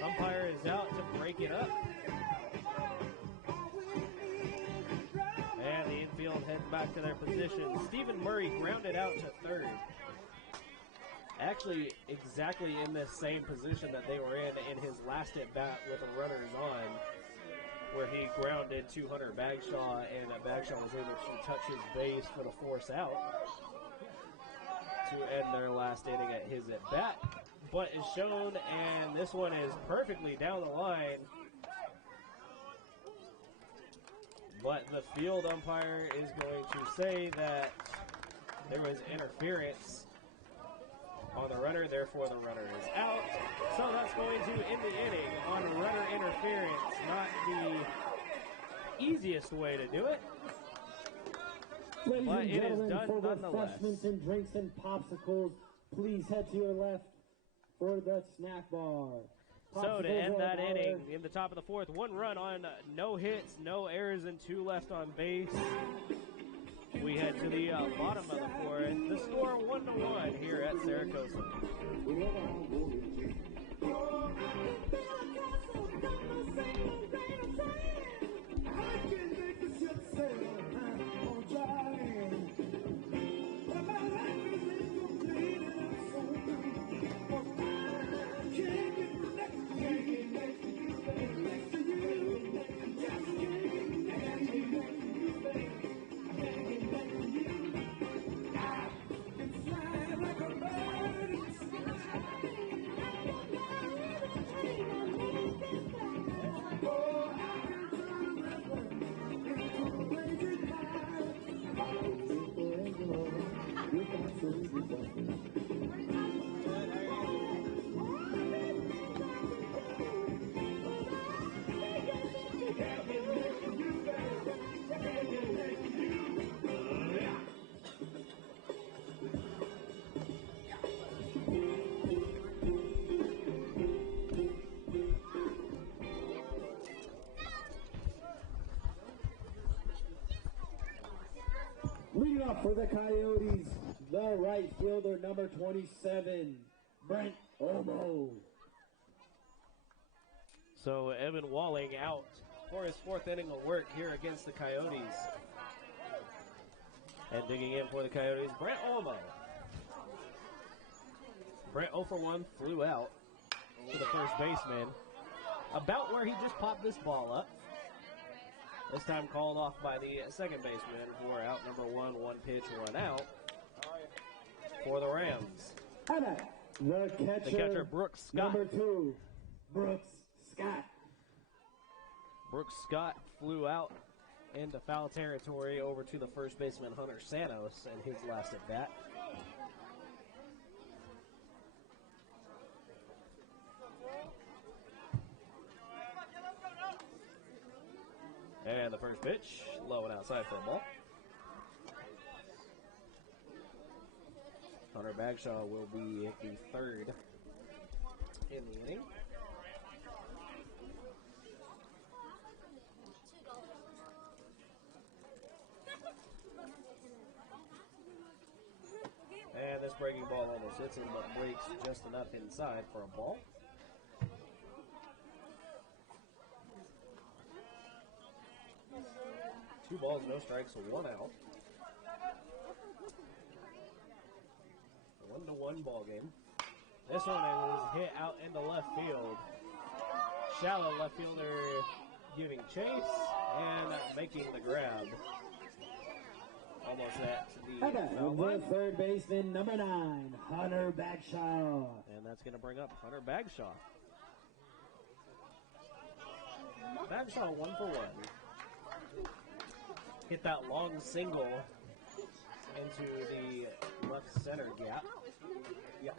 Umpire is out to break it up. And the infield heads back to their position. Stephen Murray grounded out to third. Actually, exactly in the same position that they were in his last at-bat with the runners on, where he grounded to Hunter Bagshaw, and Bagshaw was able to touch his base for the force out to end their last inning at his at-bat. But is shown, and this one is perfectly down the line. But the field umpire is going to say that there was interference on the runner, therefore the runner is out. So that's going to end the inning on runner interference. Not the easiest way to do it, Ladies but and it is gentlemen, done for nonetheless. refreshments and drinks and popsicles, please head to your left for the snack bar. So to Popsicles end are that $1. inning, in the top of the 4th, 1 run on no hits, no errors, and 2 left on base. we head to the bottom of the fourth. The score 1-1 here at Saracosa. Leading off for the Coyotes, the right fielder, number 27, Brent Olmo. So Evan Walling out for his fourth inning of work here against the Coyotes. And digging in for the Coyotes, Brent Olmo. Brent 0 for 1, flew out to the first baseman. About where he just popped this ball up. This time called off by the second baseman, who are out number 1, 1 pitch, 1 out for the Rams. And the catcher, Brooks Scott. number 2, Brooks Scott. Brooks Scott flew out into foul territory over to the first baseman, Hunter Santos, and his last at bat. And the first pitch, low and outside for a ball. Hunter Bagshaw will be the third in the inning. And this breaking ball almost hits him, but breaks just enough inside for a ball. Two balls, no strikes, 1 out. 1-1 ball game. This one was hit out into left field. Shallow left fielder giving chase and making the grab. Almost at the foul line. Third baseman, number 9, Hunter Bagshaw. And that's going to bring up Hunter Bagshaw. Bagshaw 1 for 1. Hit that long single into the left center gap. Yeah.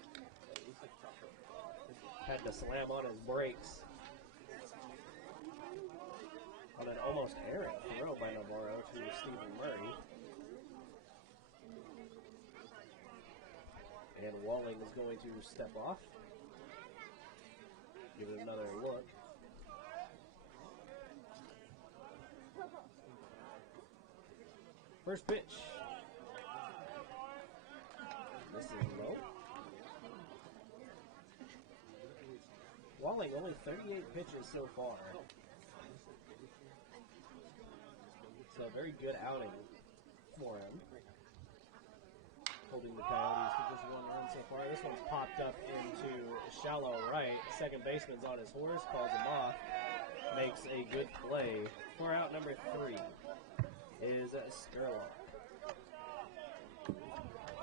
Had to slam on his brakes on an almost errant throw by Navarro to Stephen Murray. And Walling is going to step off. Give it another look. First pitch. This is low. Walling only 38 pitches so far. So a very good outing for him. Holding the Coyotes to just 1 run so far. This one's popped up into shallow right. Second baseman's on his horse, calls him off. Makes a good play. For out number 3 is Skurlock.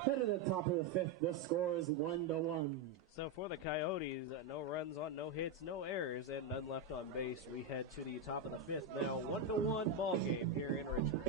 Head to the top of the 5th. The score is 1-1. So for the Coyotes, no runs on, no hits, no errors, and none left on base. We head to the top of the 5th now. 1-1 ball game here in Richmond.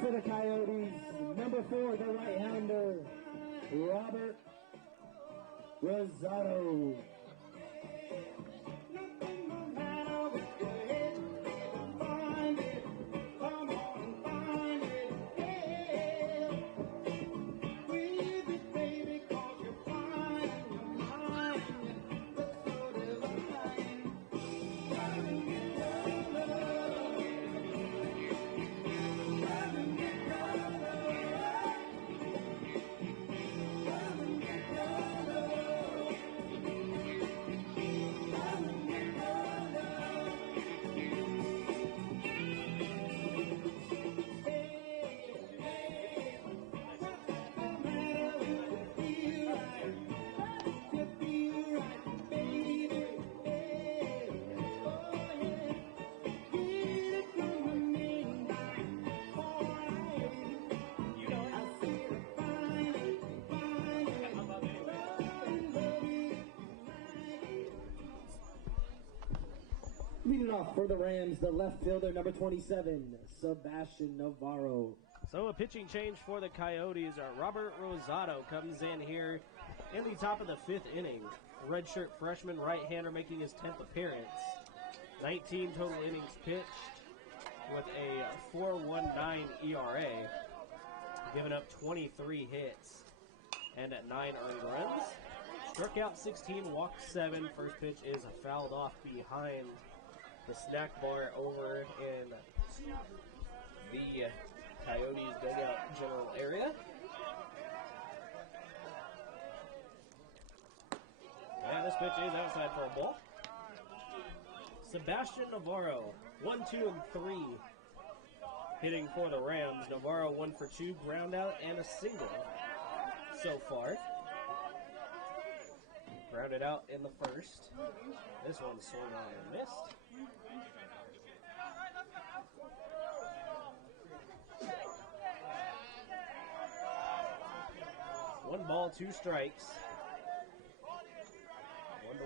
For the Coyotes, number 4, the right-hander, Robert Rosado. Leadoff for the Rams, the left fielder, number 27, Sebastian Navarro. So a pitching change for the Coyotes. Robert Rosado comes in here in the top of the 5th inning. Redshirt freshman right-hander making his 10th appearance. 19 total innings pitched with a 4.19 ERA, giving up 23 hits and at 9 earned runs. Struck out 16, walked 7. First pitch is fouled off behind the snack bar over in the Coyotes dugout general area. And this pitch is outside for a ball. Sebastian Navarro, 1, 2, and 3 hitting for the Rams. Navarro 1 for 2, ground out and a single so far. Grounded out in the first. This one swung on and missed. One ball, 2 strikes.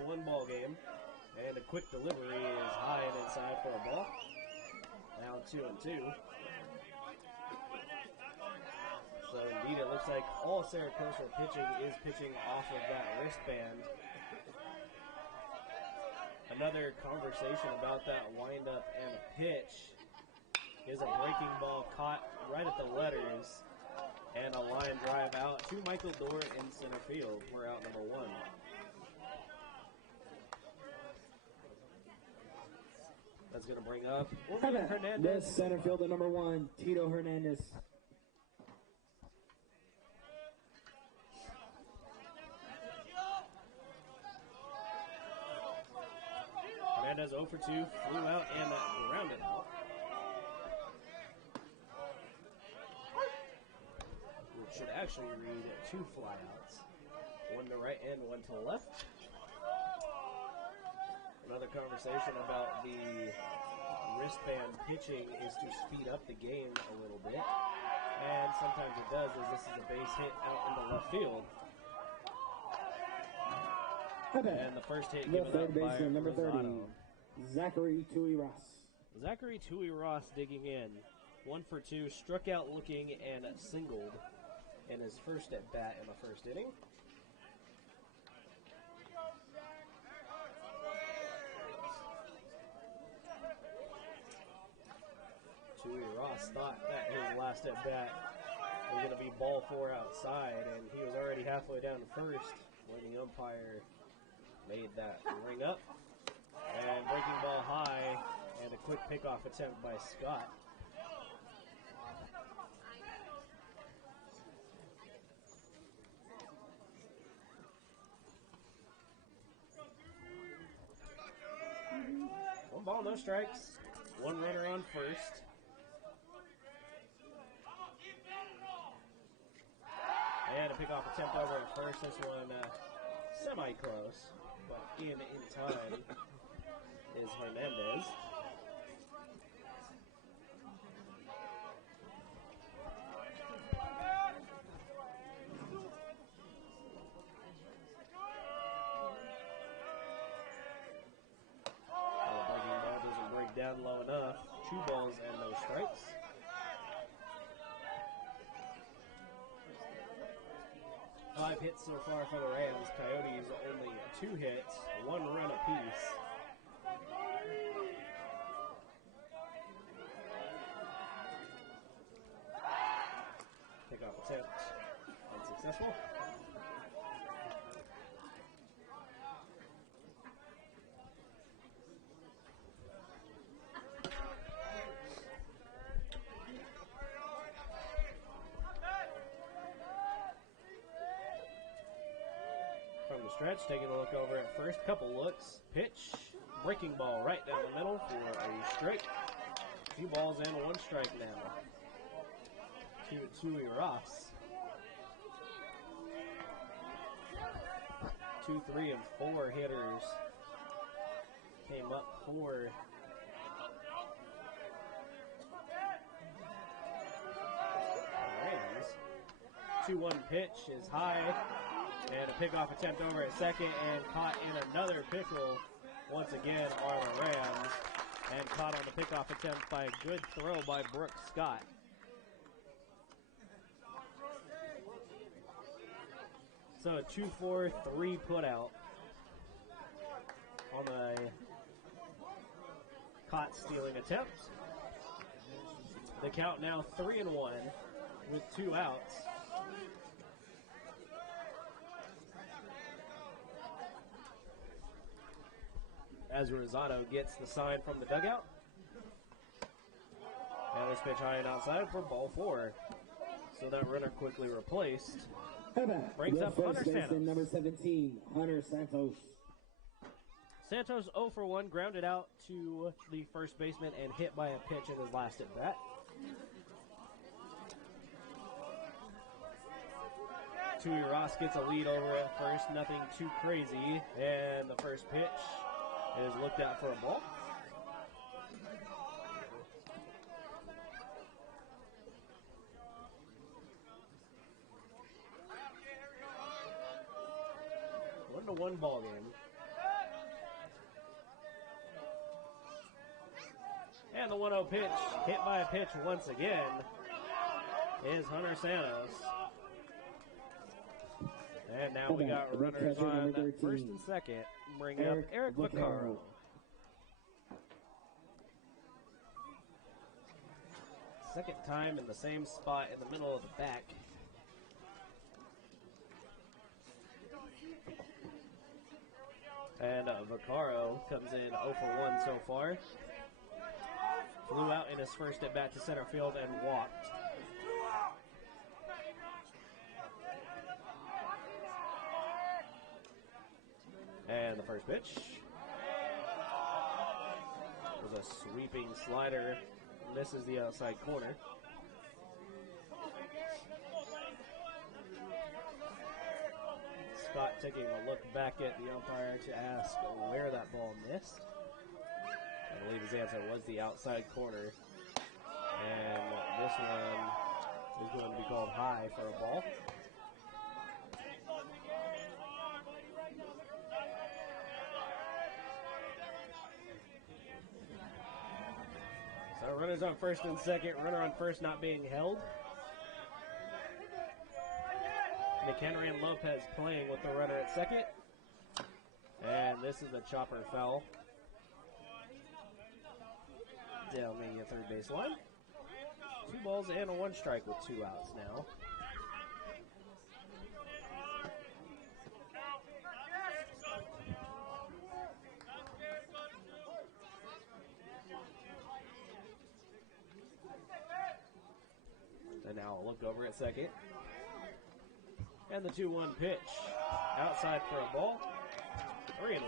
1-1 ball game. And a quick delivery is high and inside for a ball. Now 2-2. So indeed it looks like all Saracosa pitching is pitching off of that wristband. Another conversation about that windup and pitch is a breaking ball caught right at the letters and a line drive out to Michael Dorr in center field. We're out number 1. That's going to bring up Hernandez. This center fielder number 1, Tito Hernandez. Hernandez 0 for 2, flew out and grounded out. Which should actually read 2 flyouts. 1 to right and 1 to left. Another conversation about the wristband pitching is to speed up the game a little bit. And sometimes it does, as this is a base hit out into left field. And the first hit given up by number 30, Rosado. Zachary Tui-Ross. Zachary Tui-Ross digging in. 1 for 2, struck out looking and singled in his first at bat in the first inning. Tui-Ross thought that his last at bat was going to be ball 4 outside, and he was already halfway down to first when the umpire made that ring up. And breaking ball high, and a quick pickoff attempt by Scott. One ball, no strikes. 1 runner on first. And a pickoff attempt over at first. This one semi-close, but in time is Hernandez. The breaking ball doesn't break down low enough. 2 balls and no strikes. Five hits so far for the Rams. Coyotes only 2 hits, 1 run apiece. Pickoff attempt unsuccessful. From the stretch, taking a look over at first. Couple looks. Pitch. Breaking ball right down the middle for a strike. 2 balls and 1 strike now. Tui-Ross. 2, 3, and 4 hitters came up for the Rams. 2-1 pitch is high. And a pickoff attempt over at second and caught in another pickle. Once again are the Rams. And caught on the pickoff attempt by a good throw by Brooke Scott. So a 2-4-3 put out on the caught stealing attempt. The count now 3-1 with 2 outs. As Rosado gets the sign from the dugout. And this pitch high and outside for ball 4. So that runner quickly replaced. Brings up Hunter Santos. Number 17, Hunter Santos. Santos 0 for 1, grounded out to the first baseman and hit by a pitch in his last at bat. Tui Ross gets a lead over at first, nothing too crazy, and the first pitch is looked at for a ball. One to one ball game. And the 1-0 pitch, hit by a pitch once again, is Hunter Santos. And now we got runners on first and second, bringing up Eric Vaccaro. Second time in the same spot in the middle of the back. And Vaccaro comes in 0 for 1 so far. Flew out in his first at bat to center field and walked. And the first pitch was a sweeping slider. Misses the outside corner. Scott taking a look back at the umpire to ask where that ball missed. I believe his answer was the outside corner. And this one is going to be called high for a ball. So runners on first and second, runner on first not being held. McHenry and Lopez playing with the runner at second. And this is a chopper foul down the third base line. 2 balls and a 1 strike with 2 outs now. And now a look over at second. And the 2-1 pitch. Outside for a ball. 3-1.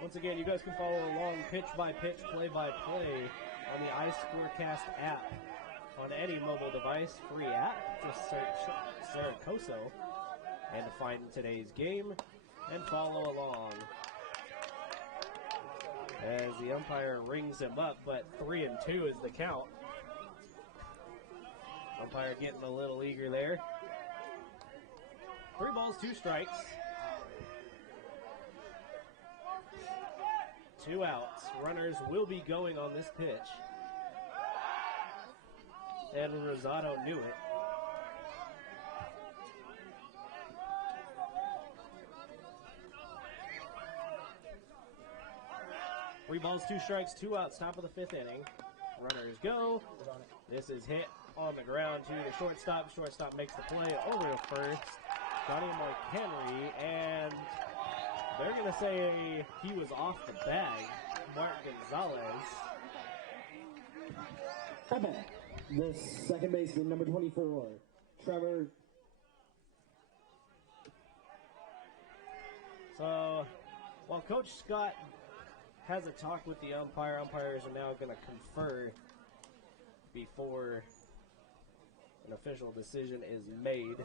Once again, you guys can follow along pitch by pitch, play by play on the iScorecast app on any mobile device. Free app. Just search Sarah Coso and find today's game and follow along. As the umpire rings him up, but 3-2 is the count. Umpire getting a little eager there. 3 balls, 2 strikes. 2 outs. Runners will be going on this pitch. And Rosado knew it. Three balls, 2 strikes, 2 outs, top of the 5th inning. Runners go. This is hit on the ground to the shortstop. Shortstop makes the play over to first. Johnny McHenry, and they're going to say he was off the bag. Mark Gonzalez. The second baseman, number 24, Trevor. So, while Coach Scott has a talk with the umpire, umpires are now going to confer before an official decision is made.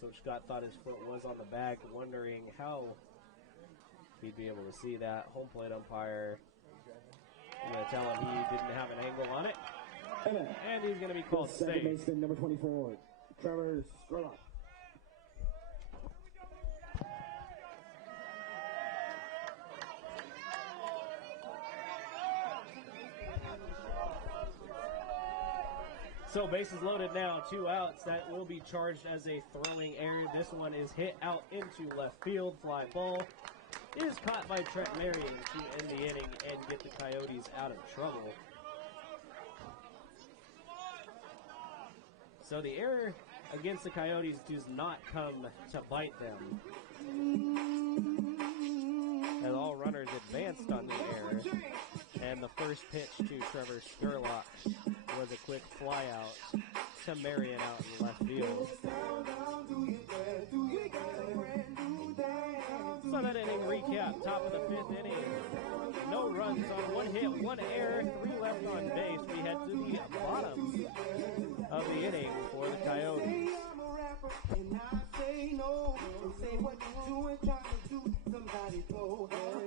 Coach Scott thought his foot was on the bag, wondering how he'd be able to see that. Home plate umpire, I'm going to tell him he didn't have an angle on it. And he's going to be called safe. Second baseman, number 24, Trevor Skurlock. So bases loaded now, 2 outs. That will be charged as a throwing error. This one is hit out into left field. Fly ball is caught by Trent Marion to end the inning and get the Coyotes out of trouble. So the error against the Coyotes does not come to bite them, as all runners advanced on the error. And the first pitch to Trevor Skurlock was a quick fly out to Marion out in left field. So that inning recap, top of the 5th inning. No runs on 1 hit, 1 error, 3 left on base. We head to the bottom of the inning for the Coyotes.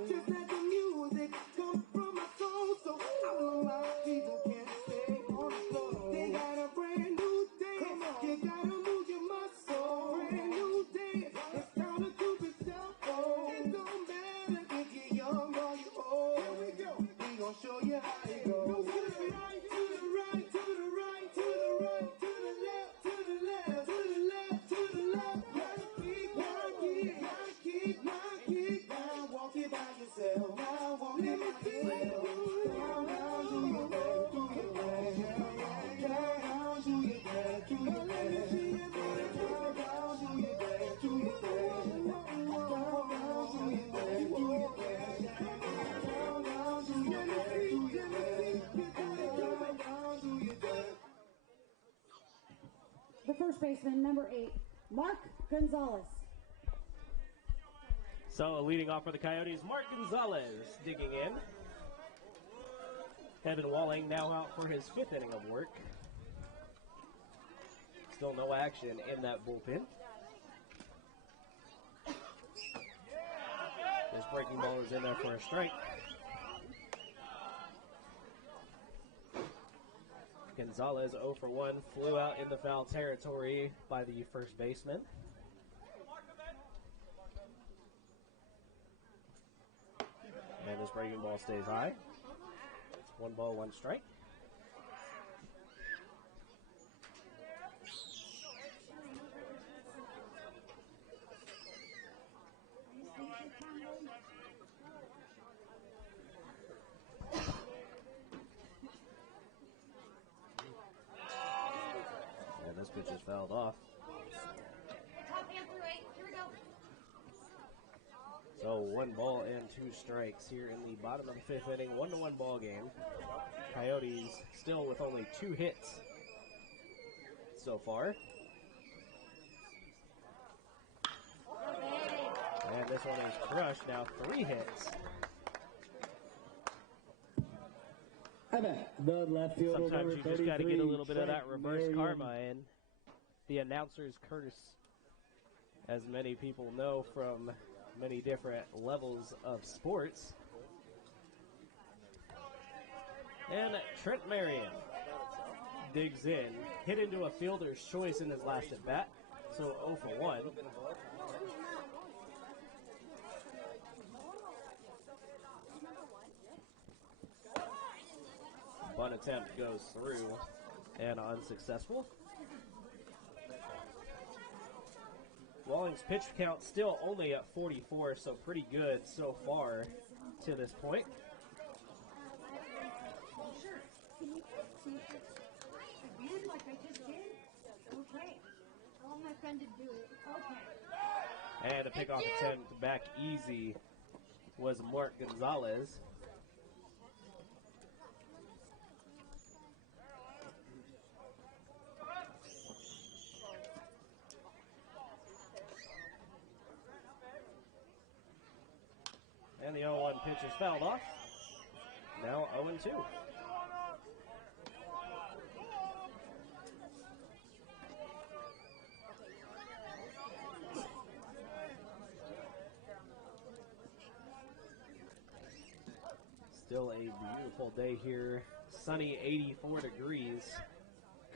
Just let the music come from my soul, so I know a lot of people can't stay on the floor. They got a brand new dance. You gotta move your muscle. Brand new dance. It's time to do it yourself. It don't matter if you're young or you're old. Here we go. We gon' show you how it goes. To the right, to the right, to the right, to the right, to the left, to the left, to the left, to the left. Gotta keep, gotta keep, gotta keep, gotta keep. Now walk it by yourself. Now walk it by yourself. Down, down, do your best, do your best. Down, down, do your best, do your best. Down, down, do your best, do your best. Down, down, do your best, do your best. Down, down, do your best, do your best. Down, down, do your best. The first baseman, number 8, Mark Gonzalez. So leading off for the Coyotes, Mark Gonzalez digging in. Evan Walling now out for his 5th inning of work. Still no action in that bullpen. This breaking ball is in there for a strike. Gonzalez 0 for 1, flew out in the foul territory by the first baseman. And this breaking ball stays high. It's 1 ball, 1 strike. And this pitch is fouled off. So 1 ball and 2 strikes here in the bottom of the 5th inning. 1-1 ball game. Coyotes still with only 2 hits so far. And this one is crushed. Now 3 hits. The left fielder, Sometimes you just got to get a little bit of that reverse karma, and the announcer's curse, as many people know from many different levels of sports. And Trent Marion digs in, hit into a fielder's choice in his last at bat, so 0 for 1. Bunt attempt goes through and unsuccessful. Walling's pitch count still only at 44, so pretty good so far to this point. And a pickoff attempt back easy was Mark Gonzalez. And the 0-1 pitch is fouled off. Now 0-2. Still a beautiful day here. Sunny, 84 degrees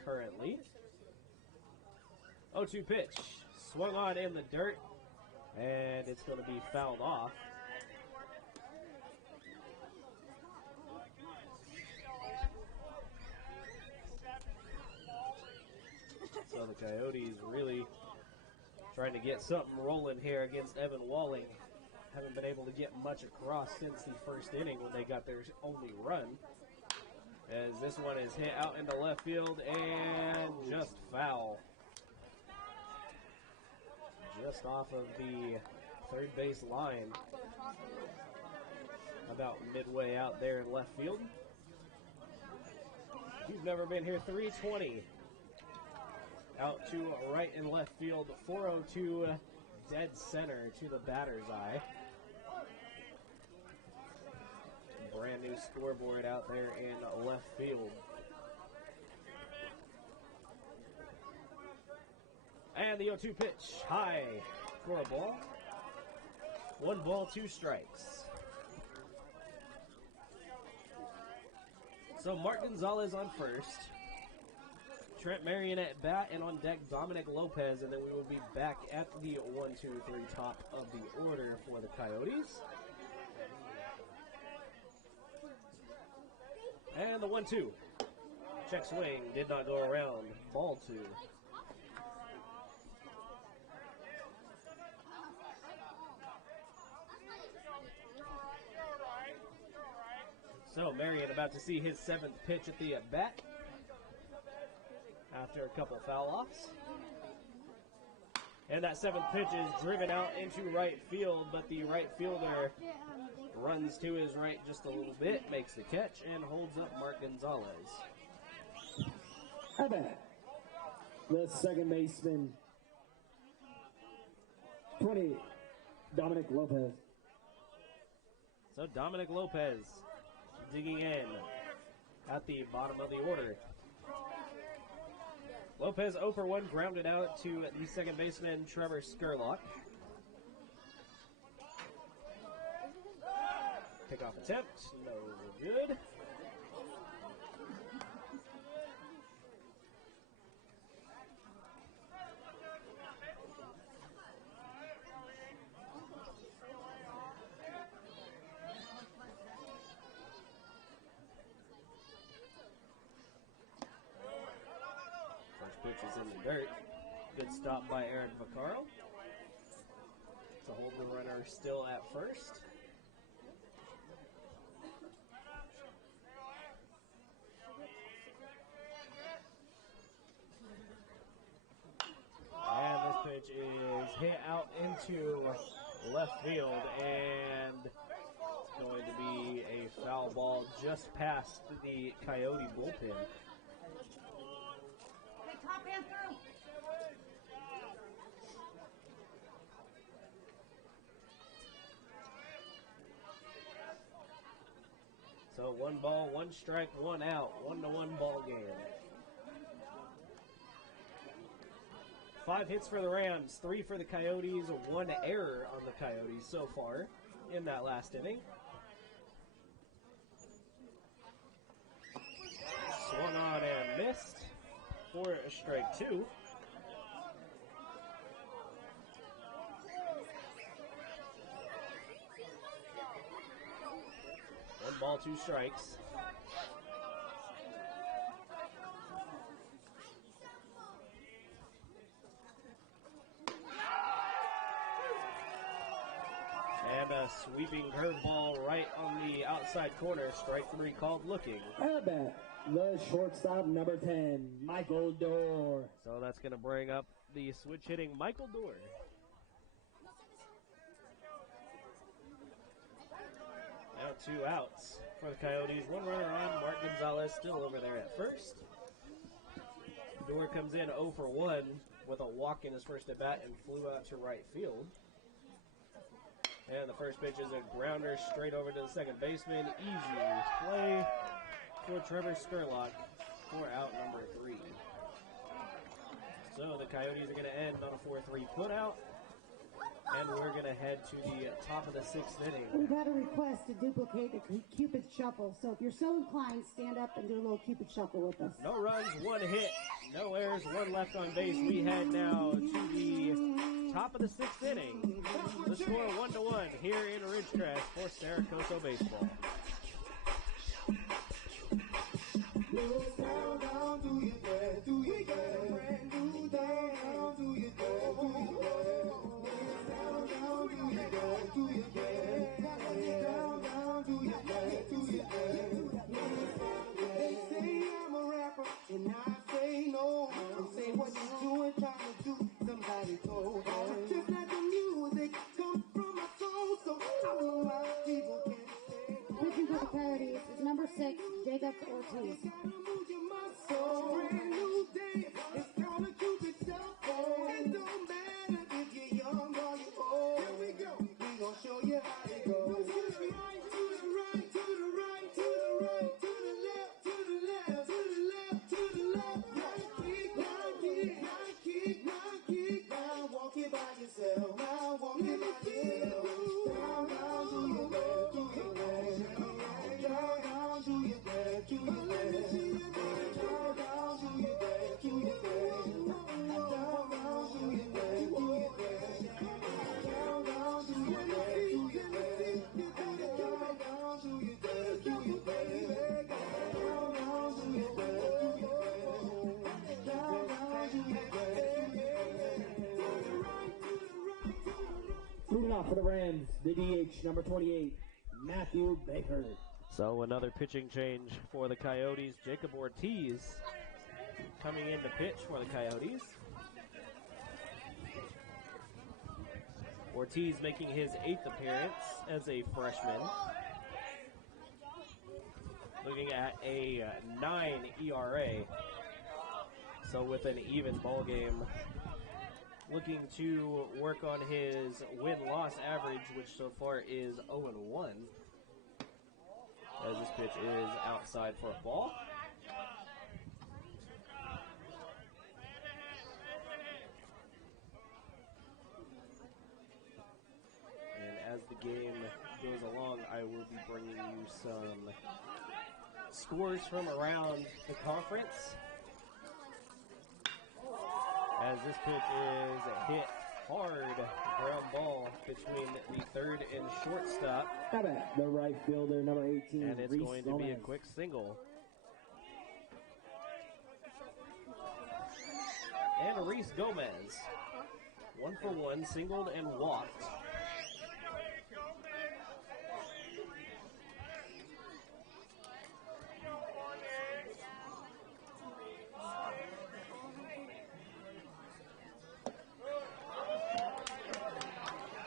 currently. 0-2 pitch. Swung on in the dirt. And it's going to be fouled off. So the Coyotes really trying to get something rolling here against Evan Walling. Haven't been able to get much across since the first inning when they got their only run. As this one is hit out into left field and just foul. Just off of the third base line. About midway out there in left field. If you've never been here, 320. Out to right and left field, 402 dead center to the batter's eye. Brand new scoreboard out there in left field. And the 0-2 pitch, high for a ball. 1 ball, 2 strikes. So Mark Gonzalez on first. Trent Marion at bat, and on deck Dominic Lopez, and then we will be back at the 1, 2, 3 top of the order for the Coyotes. And the 1-2. Check swing, did not go around. Ball 2. So Marion about to see his 7th pitch at the at-bat after a couple foul-offs. And that 7th pitch is driven out into right field, but the right fielder runs to his right just a little bit, makes the catch, and holds up Mark Gonzalez. At bat, the second baseman, 20, Dominic Lopez. So Dominic Lopez digging in at the bottom of the order. Lopez 0 for 1, grounded out to the second baseman, Trevor Skurlock. Pickoff attempt, no good. First pitch is in the dirt. Good stop by Aaron Vaccaro to hold the runner still at first. And this pitch is hit out into left field, and it's going to be a foul ball just past the Coyote bullpen. So 1 ball, 1 strike, 1 out, 1-1 ball game. 5 hits for the Rams, 3 for the Coyotes, 1 error on the Coyotes so far in that last inning. Swung on and missed for a strike 2. One ball, 2 strikes. And a sweeping curveball right on the outside corner. Strike 3 called looking. At bat, the shortstop, number 10, Michael Dorr. So that's going to bring up the switch hitting Michael Dorr. Now 2 outs for the Coyotes. 1 runner on. Mark Gonzalez still over there at first. Dorr comes in 0 for 1 with a walk in his first at bat and flew out to right field. And the first pitch is a grounder straight over to the second baseman. Easy play for Trevor Skurlock for out number 3. So the Coyotes are going to end on a 4-3 putout. And we're going to head to the top of the 6th inning. We've had a request to duplicate the Cupid Shuffle. So if you're so inclined, stand up and do a little Cupid Shuffle with us. No runs, 1 hit, no errors, 1 left on base. We head now to the top of the 6th inning. The score 1-1 here in Ridgecrest for Sarah Coso Baseball. Down, do you dare, do you dare, do please. Leading off for the Rams, the DH, number 28, Matthew Baker. So another pitching change for the Coyotes. Jacob Ortiz coming in to pitch for the Coyotes. Ortiz making his 8th appearance as a freshman. Looking at a 9 ERA. So with an even ball game. Looking to work on his win-loss average, which so far is 0-1. As this pitch is outside for a ball. And as the game goes along, I will be bringing you some scores from around the conference. As this pitch is hit hard, ground ball between the third and shortstop. How about the right fielder, number 18, and it's Reese going to be a Gomez. quick single. And Reese Gomez, 1 for 1, singled and walked.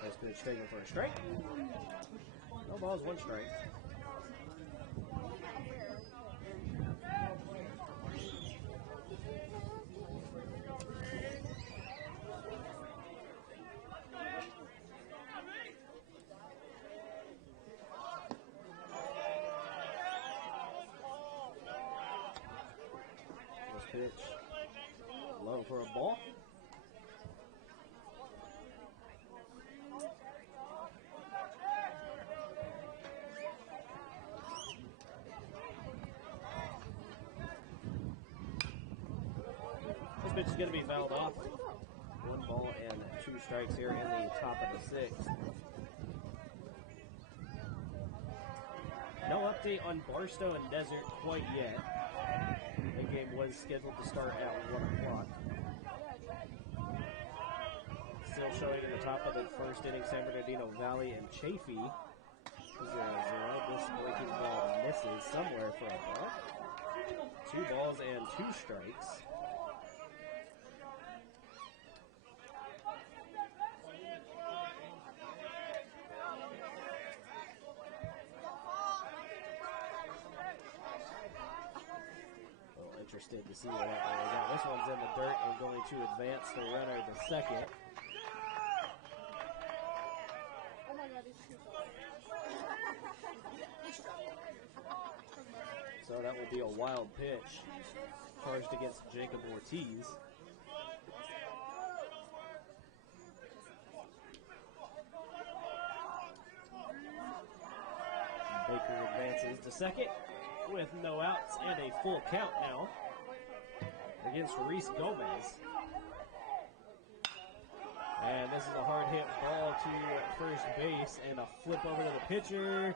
This pitch taken for a strike. No balls, 1 strike. This pitch, low for a ball. This pitch is going to be fouled off. 1 ball and 2 strikes here in the top of the 6th. No update on Barstow and Desert quite yet. The game was scheduled to start at 1 o'clock. Still showing in the top of the 1st inning, San Bernardino Valley and Chaffee. 0-0. This breaking ball misses somewhere for a ball. 2 balls and 2 strikes. Interested to see where that one is at. This one's in the dirt and going to advance the runner to second. So that will be a wild pitch charged against Jacob Ortiz. Baker advances to second with no outs and a full count now against Reese Gomez. And this is a hard hit ball to first base and a flip over to the pitcher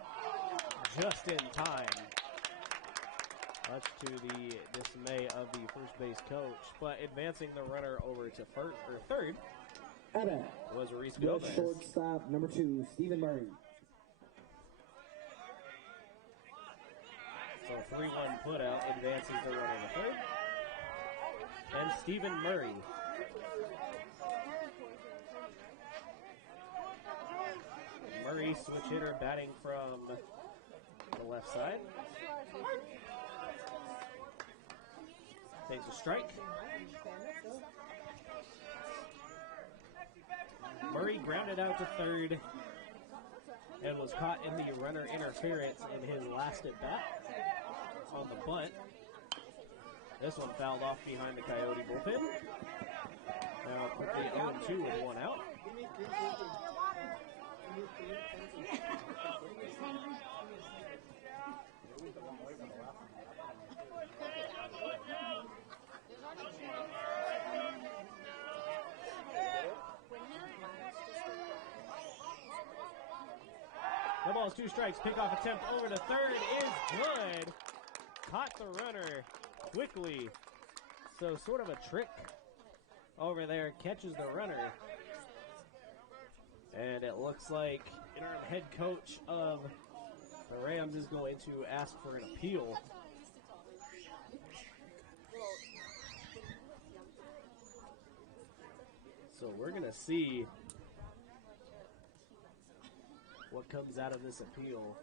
just in time. Much to the dismay of the first base coach, but advancing the runner over to third was Reese The Gomez. shortstop, number 2, Stephen Murray. So 3-1 put out advances the runner to third. And Stephen Murray. Murray, switch hitter, batting from the left side. Takes a strike. Murray grounded out to third and was caught in the runner interference in his last at bat on the bunt. This one fouled off behind the Coyote bullpen. Now quickly 0-2 with one out. No balls, 2 strikes. Pickoff attempt over to third is good. Caught the runner quickly. So sort of a trick over there. Catches the runner. And it looks like interim head coach of the Rams is going to ask for an appeal. So we're going to see what comes out of this appeal.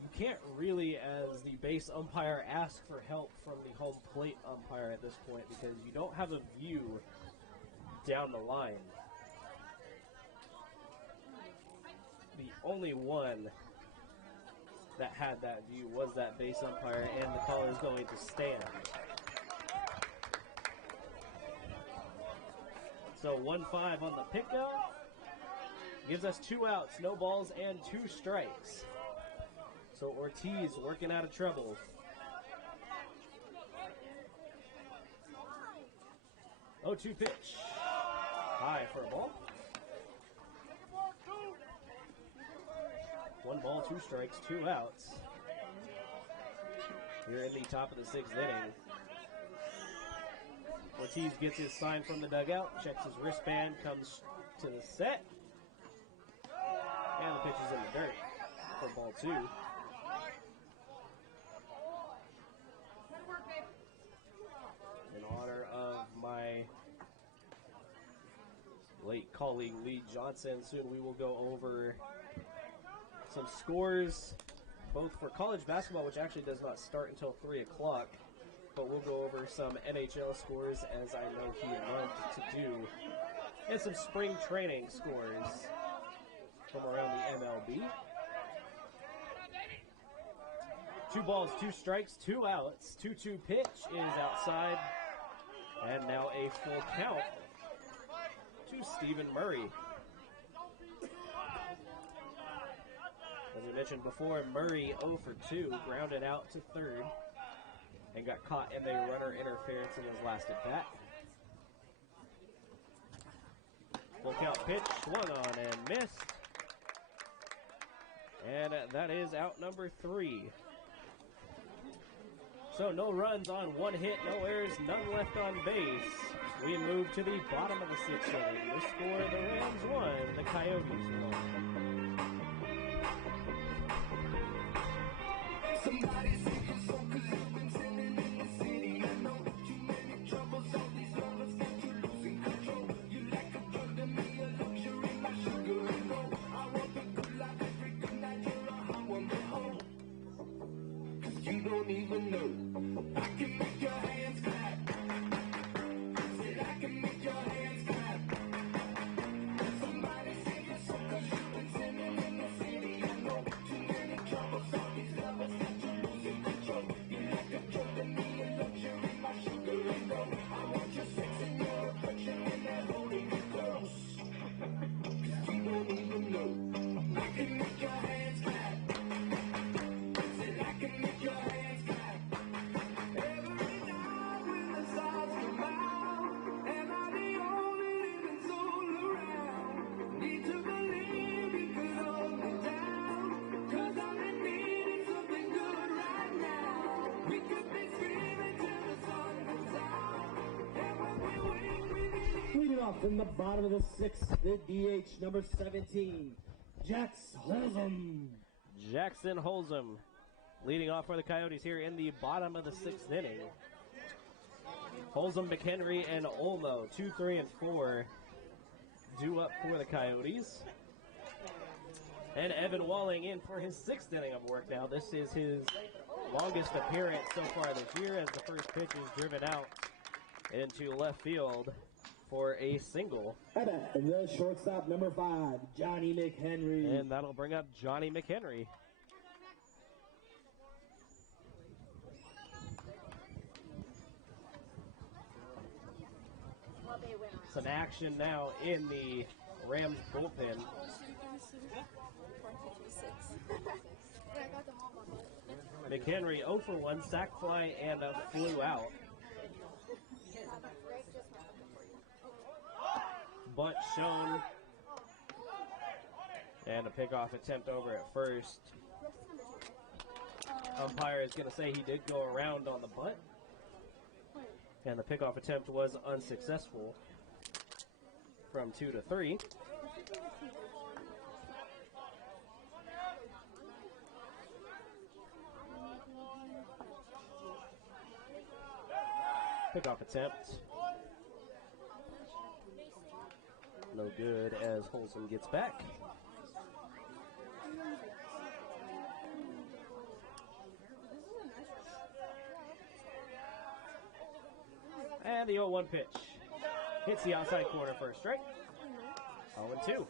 You can't really, as the base umpire, ask for help from the home plate umpire at this point because you don't have a view down the line. The only one that had that view was that base umpire, and the call is going to stand. So 1-5 on the pickoff. Gives us 2 outs, no balls, and 2 strikes. So Ortiz working out of trouble. Oh, 2 pitch. High for a ball. 1 ball, 2 strikes, 2 outs. Here in the top of the 6th inning. Ortiz gets his sign from the dugout, checks his wristband, comes to the set, and the pitch is in the dirt for ball 2. In honor of my late colleague Lee Johnson, soon we will go over some scores, both for college basketball, which actually does not start until 3 o'clock. But we'll go over some NHL scores, as I know he loved to do, and some spring training scores from around the MLB. 2 balls, 2 strikes, 2 outs. 2-2 pitch is outside, and now a full count to Stephen Murray. As we mentioned before, Murray 0 for 2, grounded out to third, and got caught in the runner interference in his last at bat. Full count pitch, swung on and missed. And that is out number 3. So no runs on 1 hit, no errors, none left on base. We move to the bottom of the 6th inning. The score, the Rams 1, the Coyotes 1. From the bottom of the 6th, the DH, number 17, Jax Holzum. Jackson Holzum leading off for the Coyotes here in the bottom of the 6th inning. Holzum, McHenry, and Olmo, 2, 3, and 4 due up for the Coyotes. And Evan Walling in for his 6th inning of work now. This is his longest appearance so far this year, as the first pitch is driven out into left field for a single. And the shortstop, number 5, Johnny McHenry. And that'll bring up Johnny McHenry. Some action now in the Rams bullpen. McHenry 0 for 1, sac fly and a flew out. Bunt shown. And a pickoff attempt over at first. Umpire is going to say he did go around on the bunt. And the pickoff attempt was unsuccessful. From 2 to 3. Pickoff attempt. No good as Holson gets back. And the 0-1 pitch. Hits the outside corner for a strike. 0-2.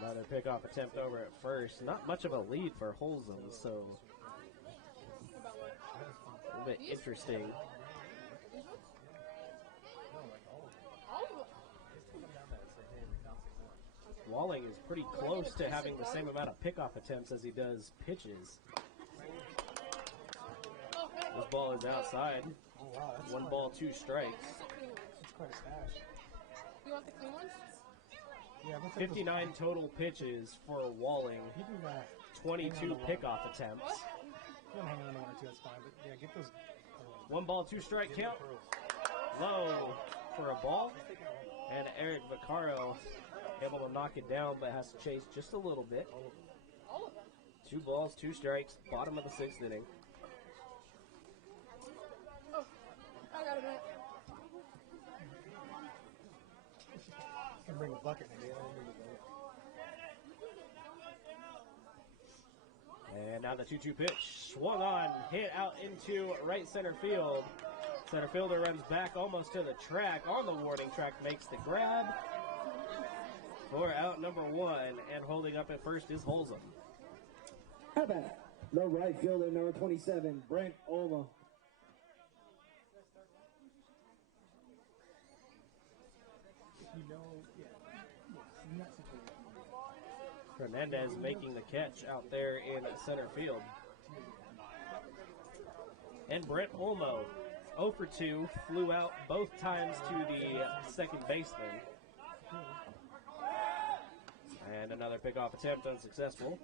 Another pickoff attempt over at first. Not much of a lead for Holzum, so a little bit interesting. Walling is pretty close to having the same amount of pickoff attempts as he does pitches. This ball is outside. 1 ball, 2 strikes. It's quite a stash. You want the clean ones? Yeah, 59 total pitches for Walling. 22 pickoff attempts. You can hang on to 1 or 2, that's fine. But yeah, get those. 1 ball, 2 strike count. Low for a ball. And Eric Vaccaro able to knock it down, but has to chase just a little bit. 2 balls, 2 strikes, bottom of the 6th inning. Oh, I got a minute. You can bring a bucket maybe. And now the 2-2 pitch. Swung on, hit out into right center field. Center fielder runs back almost to the track. On the warning track, makes the grab for out number 1. And holding up at first is Holzum. How about the right fielder, number 27, Brent Olma. Hernandez making the catch out there in center field. And Brent Olmo, 0 for 2, flew out both times to the second baseman. And another pickoff attempt unsuccessful.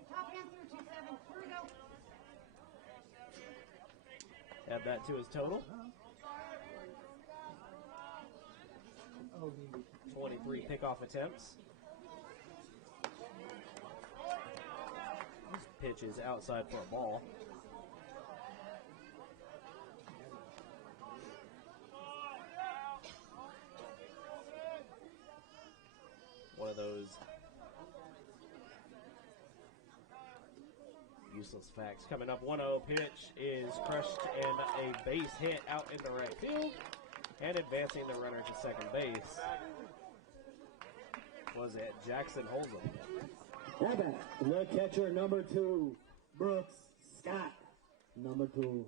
Add that to his total. 23 pickoff attempts. This pitch is outside for a ball. One of those useless facts coming up. 1-0 pitch is crushed and a base hit out into right field. And advancing the runner to second base was it Jackson Holzum. How about the catcher, number 2, Brooks Scott, number 2.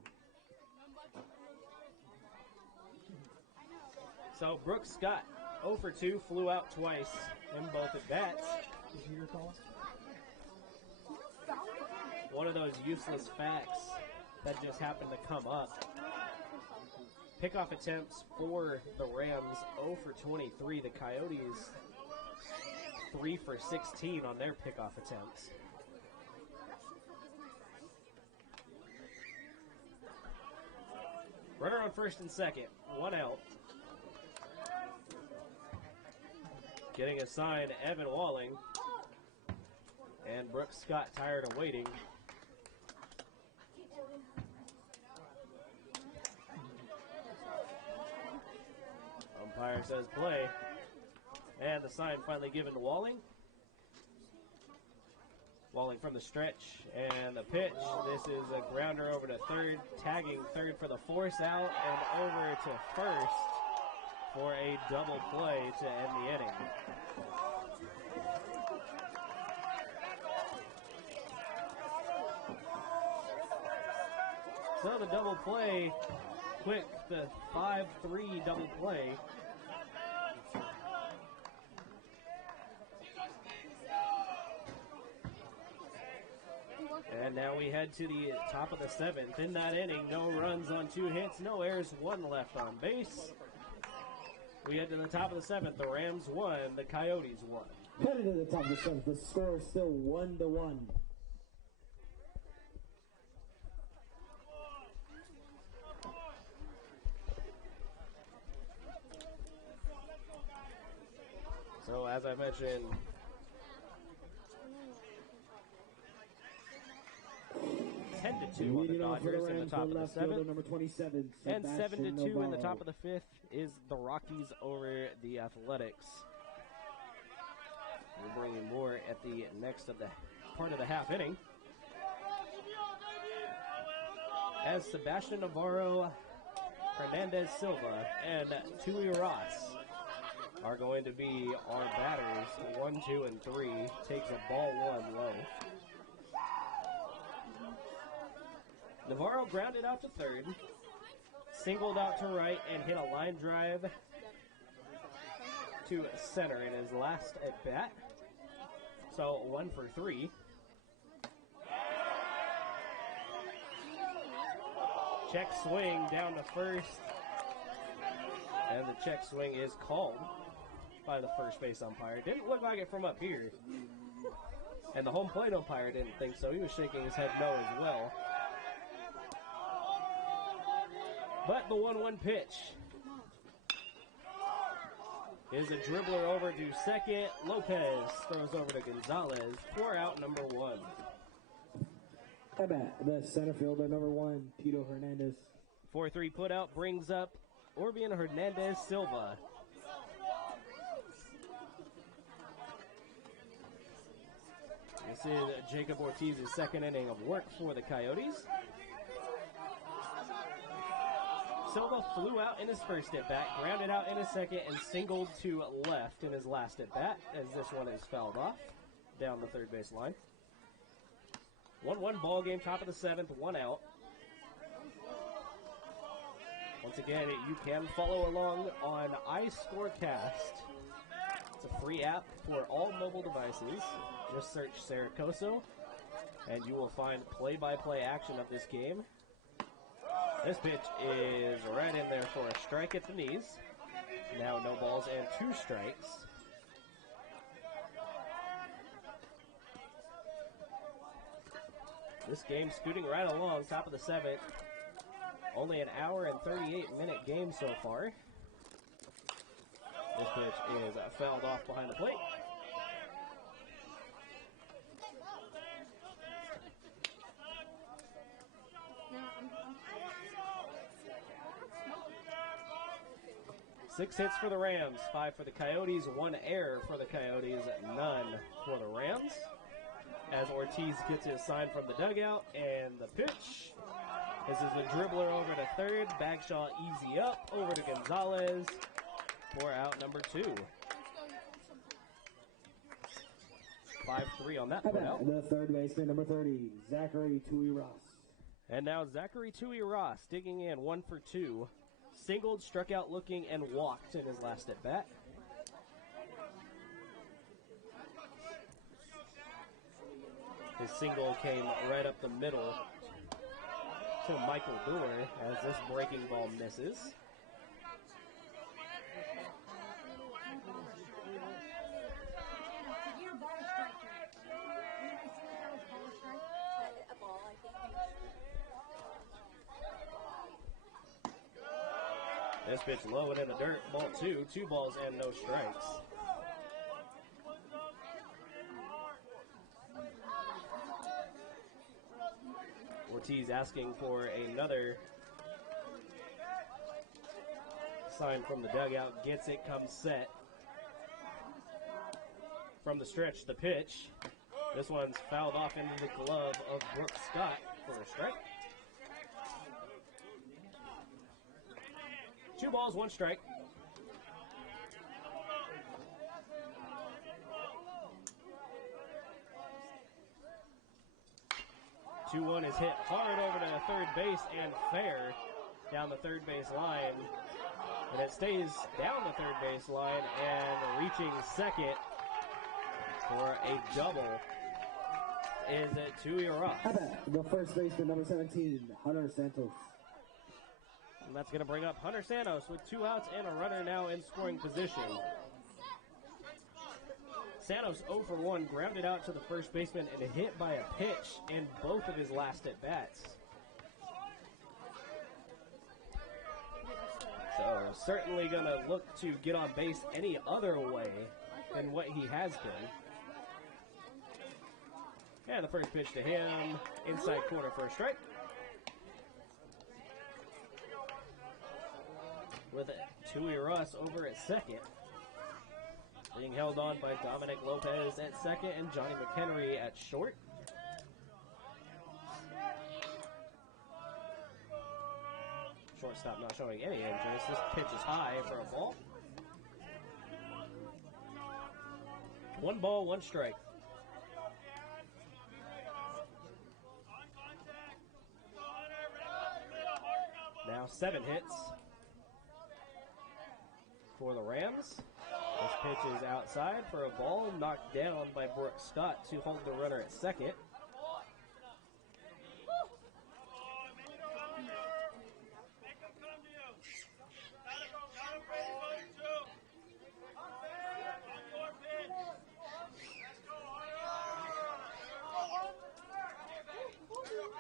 So Brooks Scott, 0 for 2, flew out twice in both at bats. One of those useless facts that just happened to come up. Pickoff attempts for the Rams, 0 for 23. The Coyotes, 3 for 16 on their pickoff attempts. Runner on first and second, 1 out. Getting assigned Evan Walling. And Brooks Scott, tired of waiting, says play. And the sign finally given to Walling. Walling from the stretch, and the pitch. This is a grounder over to third, tagging third for the force out, and over to first for a double play to end the inning. So the double play, quick, the 5-3 double play. And now we head to the top of the 7th. In that inning, no runs on 2 hits, no errors, 1 left on base. We head to the top of the 7th. The Rams won, the Coyotes won. Headed to the top of the 7th. The score is still 1-1. So as I mentioned, 10-2 on the Dodgers in the top of the 7th. Number 27, And Sebastian 7-2 in the Navarro. top of the 5th is the Rockies over the Athletics. We'll bring you more at the next of the part of the half inning. As Sebastian Navarro, Hernandez Silva, and Tui Ross are going to be our batters. 1, 2, and 3. Takes a ball 1 low. Navarro grounded out to third, singled out to right, and hit a line drive to center in his last at bat. So 1 for 3. Check swing down to first, and the check swing is called by the first base umpire. Didn't look like it from up here, and the home plate umpire didn't think so. He was shaking his head no as well. But the 1-1 pitch is a dribbler over to second. Lopez throws over to Gonzalez. 4 out, number 1. At bat, the center fielder, number 1, Tito Hernandez. 4-3 put out brings up Orbian Hernandez Silva. This is Jacob Ortiz's second inning of work for the Coyotes. Silva flew out in his first at-bat, grounded out in his second, and singled to left in his last at-bat, as this one is fouled off down the third base line. 1-1 ball game, top of the 7th, 1 out. Once again, you can follow along on iScorecast. It's a free app for all mobile devices. Just search Sarah Coso, and you will find play-by-play action of this game. This pitch is right in there for a strike at the knees. Now no balls and 2 strikes. This game scooting right along, top of the 7th. Only an hour and 38-minute game so far. This pitch is fouled off behind the plate. Six hits for the Rams, 5 for the Coyotes, 1 error for the Coyotes, none for the Rams. As Ortiz gets his sign from the dugout, and the pitch. This is a dribbler over to third. Bagshaw easy up, over to Gonzalez. 4 out, number 2. 5-3 on that put out. The third baseman, number 30, Zachary Tui Ross. And now Zachary Tui Ross digging in, 1 for 2. Singled, struck out looking, and walked in his last at bat. His single came right up the middle to Michael Doerr as this breaking ball misses. This pitch low and in the dirt, ball 2, 2 balls and no strikes. Ortiz asking for another sign from the dugout, gets it, comes set. From the stretch, the pitch. This one's fouled off into the glove of Brooks Scott for a strike. 2 balls, 1 strike. Two-1 is hit hard over to third base and fair down the third base line. And it stays down the third base line and reaching second for a double is Tui Ross. The first baseman, number 17, Hunter Santos. And that's going to bring up Hunter Santos with 2 outs and a runner now in scoring position. Santos 0 for 1, grounded out to the first baseman and hit by a pitch in both of his last at-bats. So certainly going to look to get on base any other way than what he has been. And the first pitch to him, inside corner for a strike. With Tui Ross over at second. Being held on by Dominic Lopez at second and Johnny McHenry at short. Shortstop not showing any interest. This pitch is high for a ball. 1 ball, 1 strike. Now 7 hits for the Rams. This pitch is outside for a ball knocked down by Brooks Scott to hold the runner at second.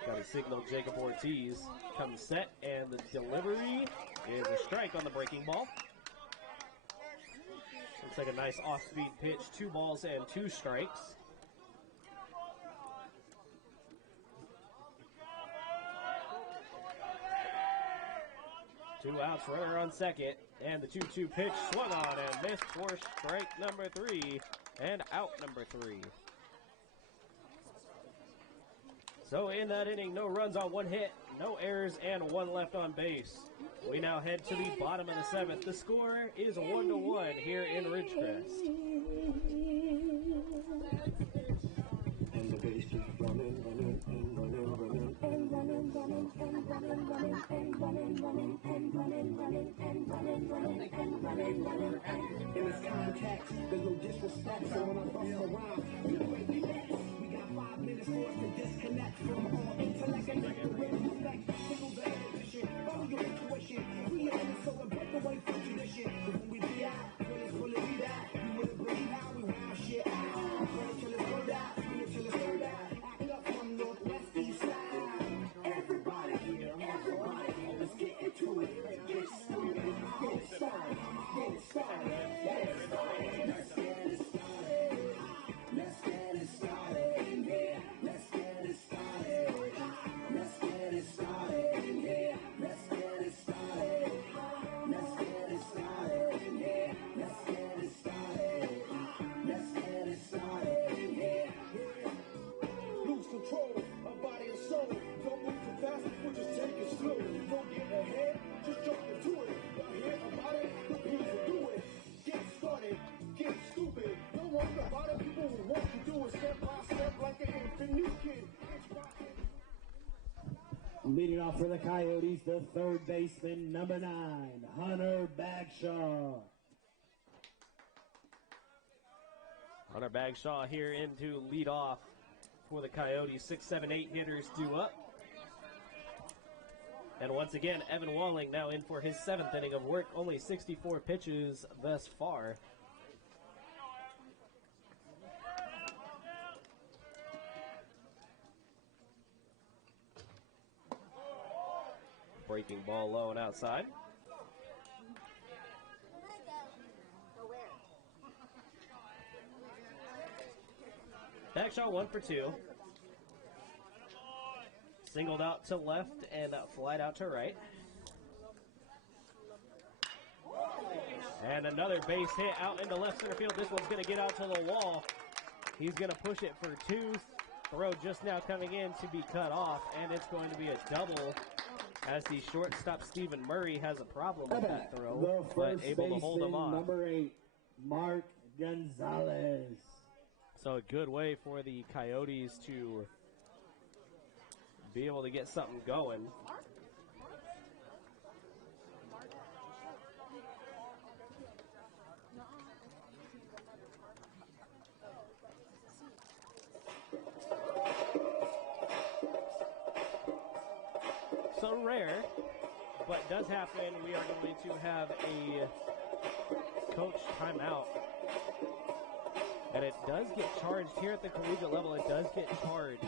Got to signal Jacob Ortiz. Comes set, and the delivery is a strike on the breaking ball. Looks like a nice off-speed pitch. 2 balls and 2 strikes. Two outs, runner on second, and the 2-2 pitch swung on and missed for strike number 3 and out number 3. So in that inning, no runs on 1 hit, no errors, and 1 left on base. We now head to the bottom of the 7th. The score is 1-1 here in Ridgecrest. And the base is running, running, and running, running, and running, running, and running, running, and running, running, and running, running, and running, running, and running, running, and in this context, there's no disrespect. So when I bust around, you know where we at. We got 5 minutes for us to disconnect from all intellect and make the real respect. Single the ambition, follow your intuition. We in it, so we break away from tradition. Cause when we be out, when it's fully be that, you wouldn't believe how we round shit out. Pray till it's burned out, scream it till it's turned out. Act up from northwest, east side. Everybody here, everybody, let's get into it. Get started, get it started, get it started, get it started. Let's get it started. Let's get it started in here. Let's get it started. Let's get it started in here. Let's get it started. Let's get it started in here. Let's get it started. Let's get it started in here. Lose control of body and soul. Don't move too fast, we'll just take it slow. Don't get ahead, just jump into it. Y'all hear about it? The people do it. Get started, get stupid. Don't worry about it, people will want to do it step by step like an infant new kid. Leading off for the Coyotes, the third baseman, number 9, Hunter Bagshaw. Hunter Bagshaw here into lead off for the Coyotes. 6, 7, 8 hitters due up. And once again, Evan Walling now in for his 7th inning of work. Only 64 pitches thus far. Breaking ball low and outside. Bagshaw 1 for 2. Singled out to left and flied out to right. And another base hit out into left center field. This one's going to get out to the wall. He's going to push it for two. Throw just now coming in to be cut off, and it's going to be a double as the shortstop Stephen Murray has a problem with that throw, but able to hold him off. Number 8, Mark Gonzalez. So a good way for the Coyotes to be able to get something going. So rare, but does happen. We are going to have a coach timeout. And it does get charged here at the collegiate level. It does get charged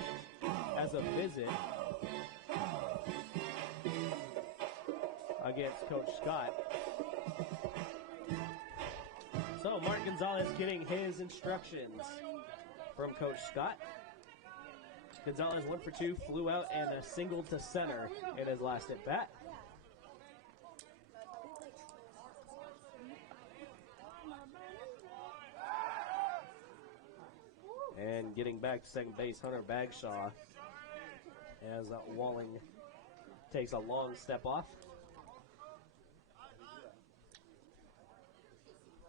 as a visit against Coach Scott. So Mark Gonzalez getting his instructions from Coach Scott. Gonzalez 1 for 2, flew out and a single to center in his last at bat. And getting back to second base, Hunter Bagshaw, as Walling takes a long step off.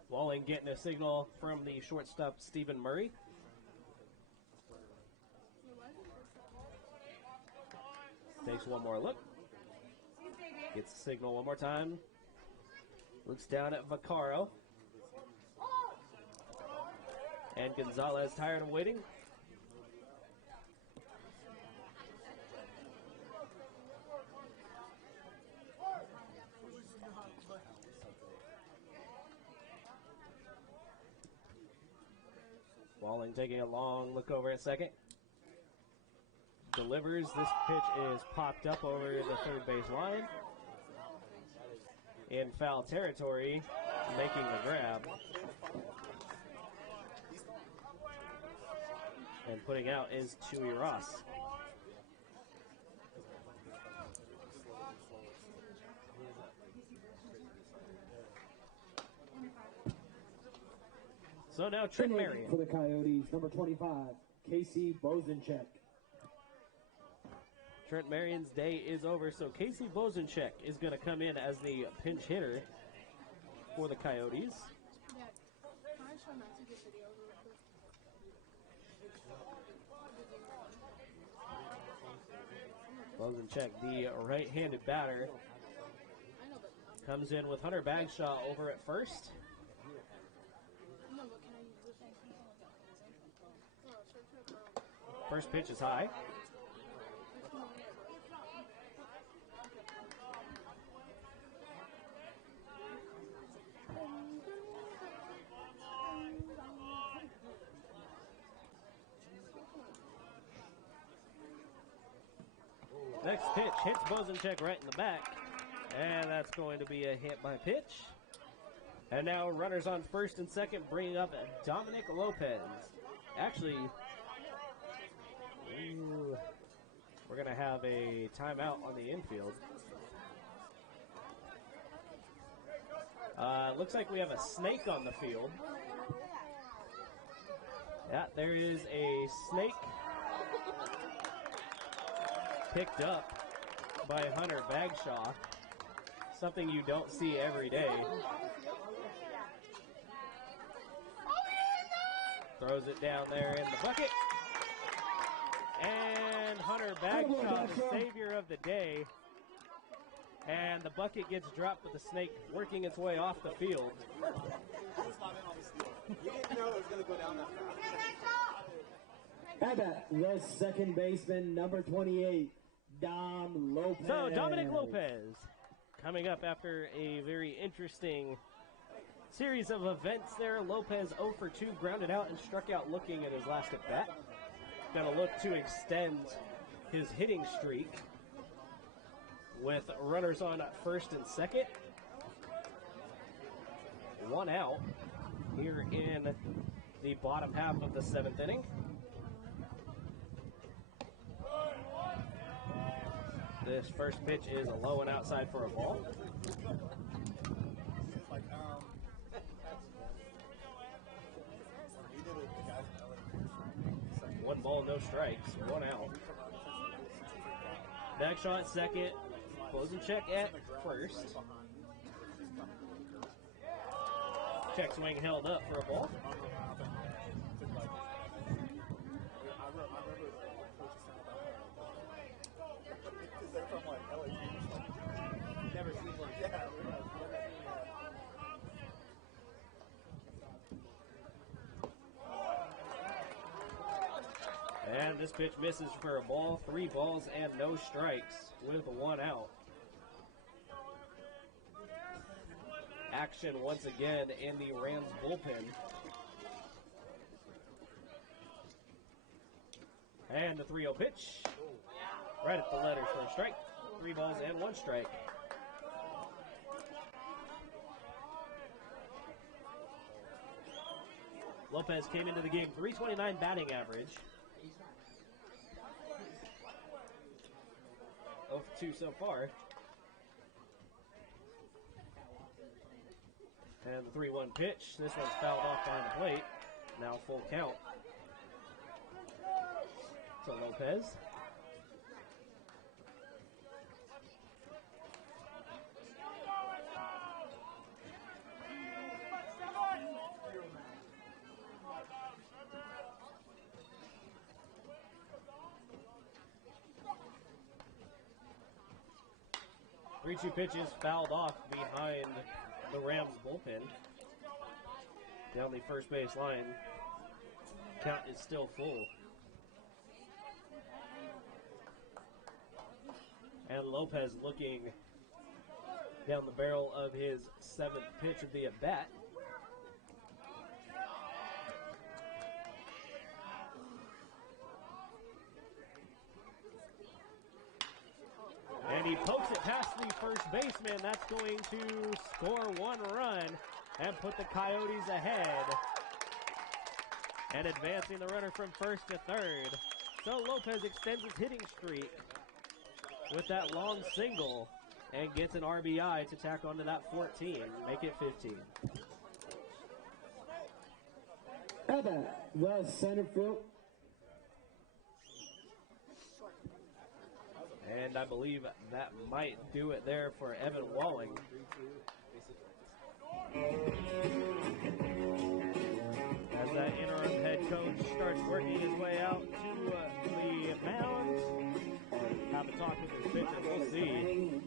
Walling getting a signal from the shortstop Stephen Murray. Takes one more look. Gets the signal one more time. Looks down at Vaccaro. And Gonzalez tired of waiting. Walling taking a long look over at second. Delivers. This pitch is popped up over the third base line. In foul territory, making the grab. And putting out is Chewy Ross. So now Trent Marion. For the Coyotes, number 25, Casey Bozencheck. Trent Marion's day is over, so Casey Bozencheck is going to come in as the pinch hitter for the Coyotes. Yeah. Can I show Matthew this video real quick? Bozencheck, the right-handed batter, I know, but comes in with Hunter Bagshaw over at first. no, but can I use this one? Oh, search for a girl. First pitch is high. Next pitch hits Bozencheck right in the back, and that's going to be a hit by pitch. And now runners on first and second, bringing up Dominic Lopez. Actually, we're going to have a timeout on the infield. Looks like we have a snake on the field. Yeah, there is a snake picked up by Hunter Bagshaw. Something you don't see every day. Throws it down there in the bucket. And Hunter Bagshaw, the savior of the day. And the bucket gets dropped with the snake working its way off the field. You didn't know it was going to go down that fast. How about the second baseman, number 28, Dom Lopez. So Dominic Lopez coming up after a very interesting series of events there. Lopez 0 for 2, grounded out and struck out looking at his last at bat. Going to look to extend his hitting streak with runners on first and second. One out here in the bottom half of the seventh inning. This first pitch is a low and outside for a ball. One ball, no strikes, one out. Back shot second, closing check at first. Check swing held up for a ball. And this pitch misses for a ball. 3 balls and no strikes with 1 out. Action once again in the Rams bullpen. And the 3-0 pitch. Right at the letters for a strike. 3 balls and 1 strike. Lopez came into the game .329 batting average. 0 for 2 so far. And the 3-1 pitch. This one's fouled off behind the plate. Now full count to Lopez. Three-two pitches fouled off behind the Rams bullpen. Down the first base line. Count is still full. And Lopez looking down the barrel of his 7th pitch of the at-bat. And he pokes it past the first baseman. That's going to score 1 run and put the Coyotes ahead. And advancing the runner from first to third. So Lopez extends his hitting streak with that long single and gets an RBI to tack onto that 14, make it 15. Evan, the center field. And I believe that might do it there for Evan Walling. As that interim head coach starts working his way out to the mound. Have a talk with his pitcher, we'll see.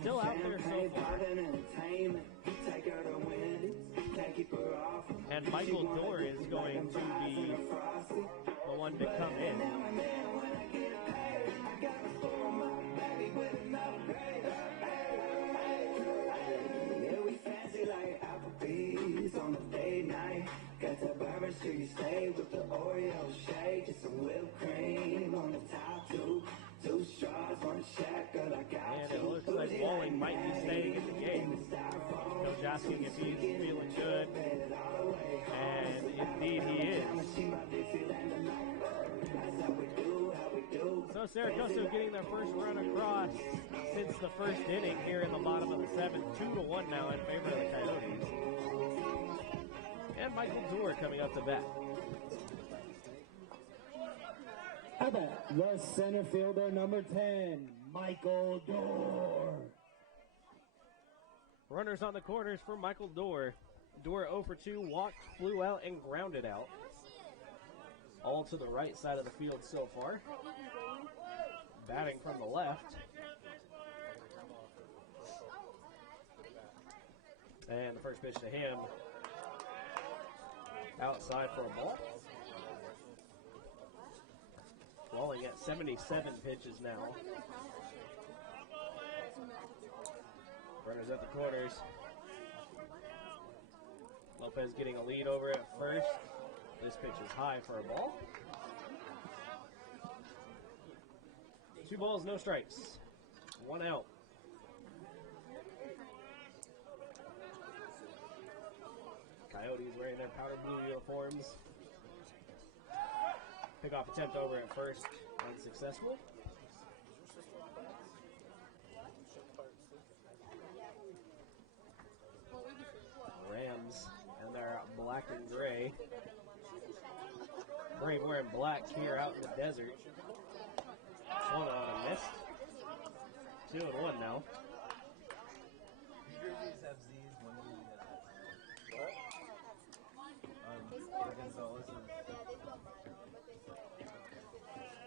Still out there so far. And Michael Dorr is going to be the one to come in. On a day night, got that bourbon, sure you stay with the Oreo shake, just some whipped cream on the top, two straws, 1 shack, girl, I got and it looks like Walling might be staying in the game. Coach asking if he's feeling good, and indeed he is. So Saracoso getting their first run across since the first inning here in the bottom of the 7th, 2-1 now in favor of the Coyotes. And Michael Dorr coming up to bat. Evan, the center fielder, number 10, Michael Dorr. Runners on the corners for Michael Dorr. Dorr 0 for 2, walked, flew out, and grounded out. All to the right side of the field so far. Batting from the left. And the first pitch to him. Outside for a ball. Walling at 77 pitches now. Runners at the corners. Lopez getting a lead over at first. This pitch is high for a ball. 2 balls, no strikes. 1 out. Coyotes wearing their powder blue uniforms. Pickoff attempt over at first, unsuccessful. black and gray. Brave wearing black here out in the desert. Swung on and missed. 2-1 now. These jerseys have Z's when you Gonzalez.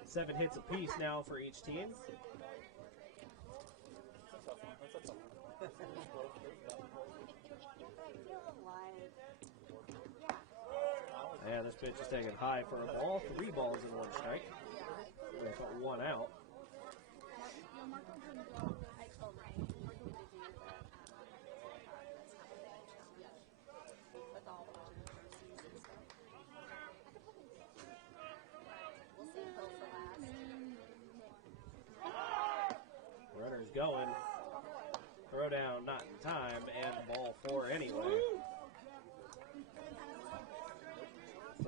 7 hits apiece now for each team. And this pitch is taken high for a ball. 3 balls and 1 strike. They put 1 out. Runner's going. Throw down not in time, and ball 4 anyway.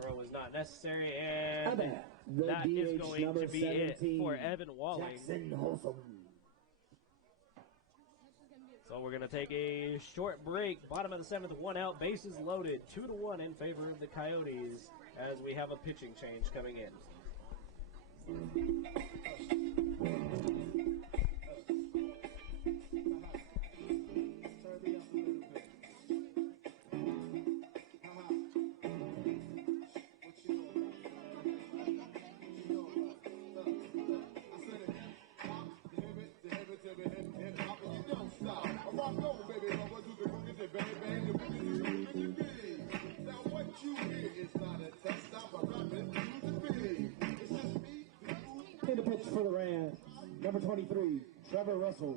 Throw is not necessary, and that is going to be it for Evan Walling. Jackson Holsom. So we're going to take a short break. Bottom of the 7th, 1 out, bases loaded. 2-1 in favor of the Coyotes as we have a pitching change coming in. In the pitch for the Rams, number 23, Trevor Russell.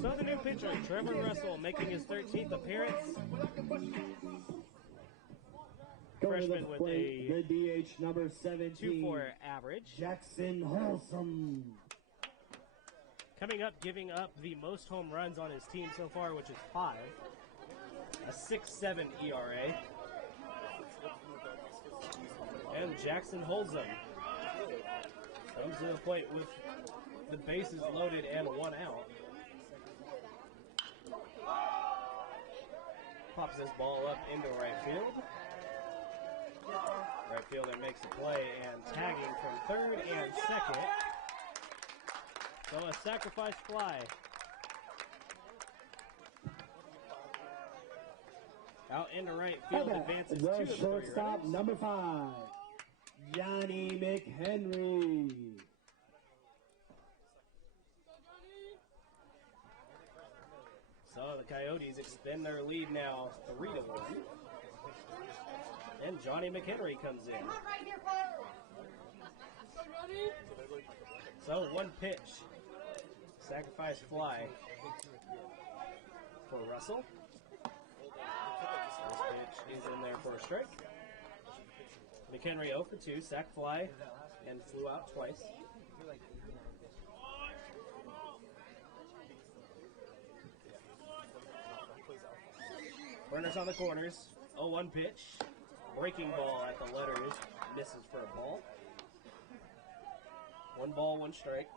So the new pitcher, Trevor Russell, making his 13th appearance. Freshman with the DH number 17, 2.4 average. Jackson Holsom. Coming up, giving up the most home runs on his team so far, which is 5. A 6.7 ERA. And Jackson Holsom comes to the plate with the bases loaded and 1 out. Pops this ball up into right field. Right fielder makes a play and tagging from 3rd and 2nd. So a sacrifice fly. Out into right field, advances the to the shortstop, number 5, Johnny McHenry. So the Coyotes extend their lead now 3-1. And Johnny McHenry comes in. So 1 pitch. Sacrifice fly for Russell. This pitch is in there for a strike. McHenry 0 for 2, sac fly, and flew out twice. Runners on the corners. 0-1 pitch. Breaking ball at the letters. Misses for a ball. 1 ball, 1 strike.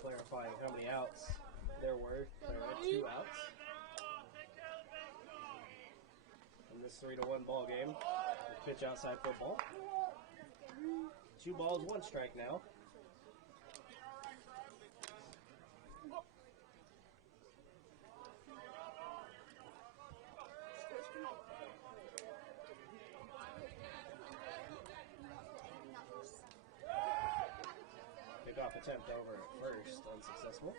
Clarifying how many outs there were. There are 2 outs in this 3-1 ball game. Pitch outside football. 2 balls, 1 strike now. Pickoff attempt over at first, unsuccessful.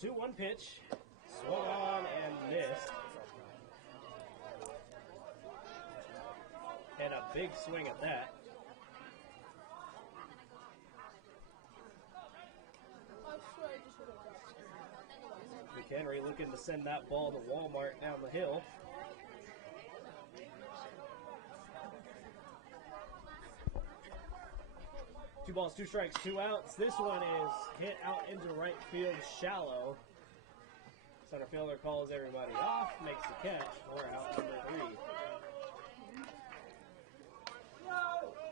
Two 1 pitch, swung on and missed. And a big swing at that. McHenry looking to send that ball to Walmart down the hill. Two balls, 2 strikes, 2 outs. This one is hit out into right field shallow. Center fielder calls everybody off, makes the catch for out number 3.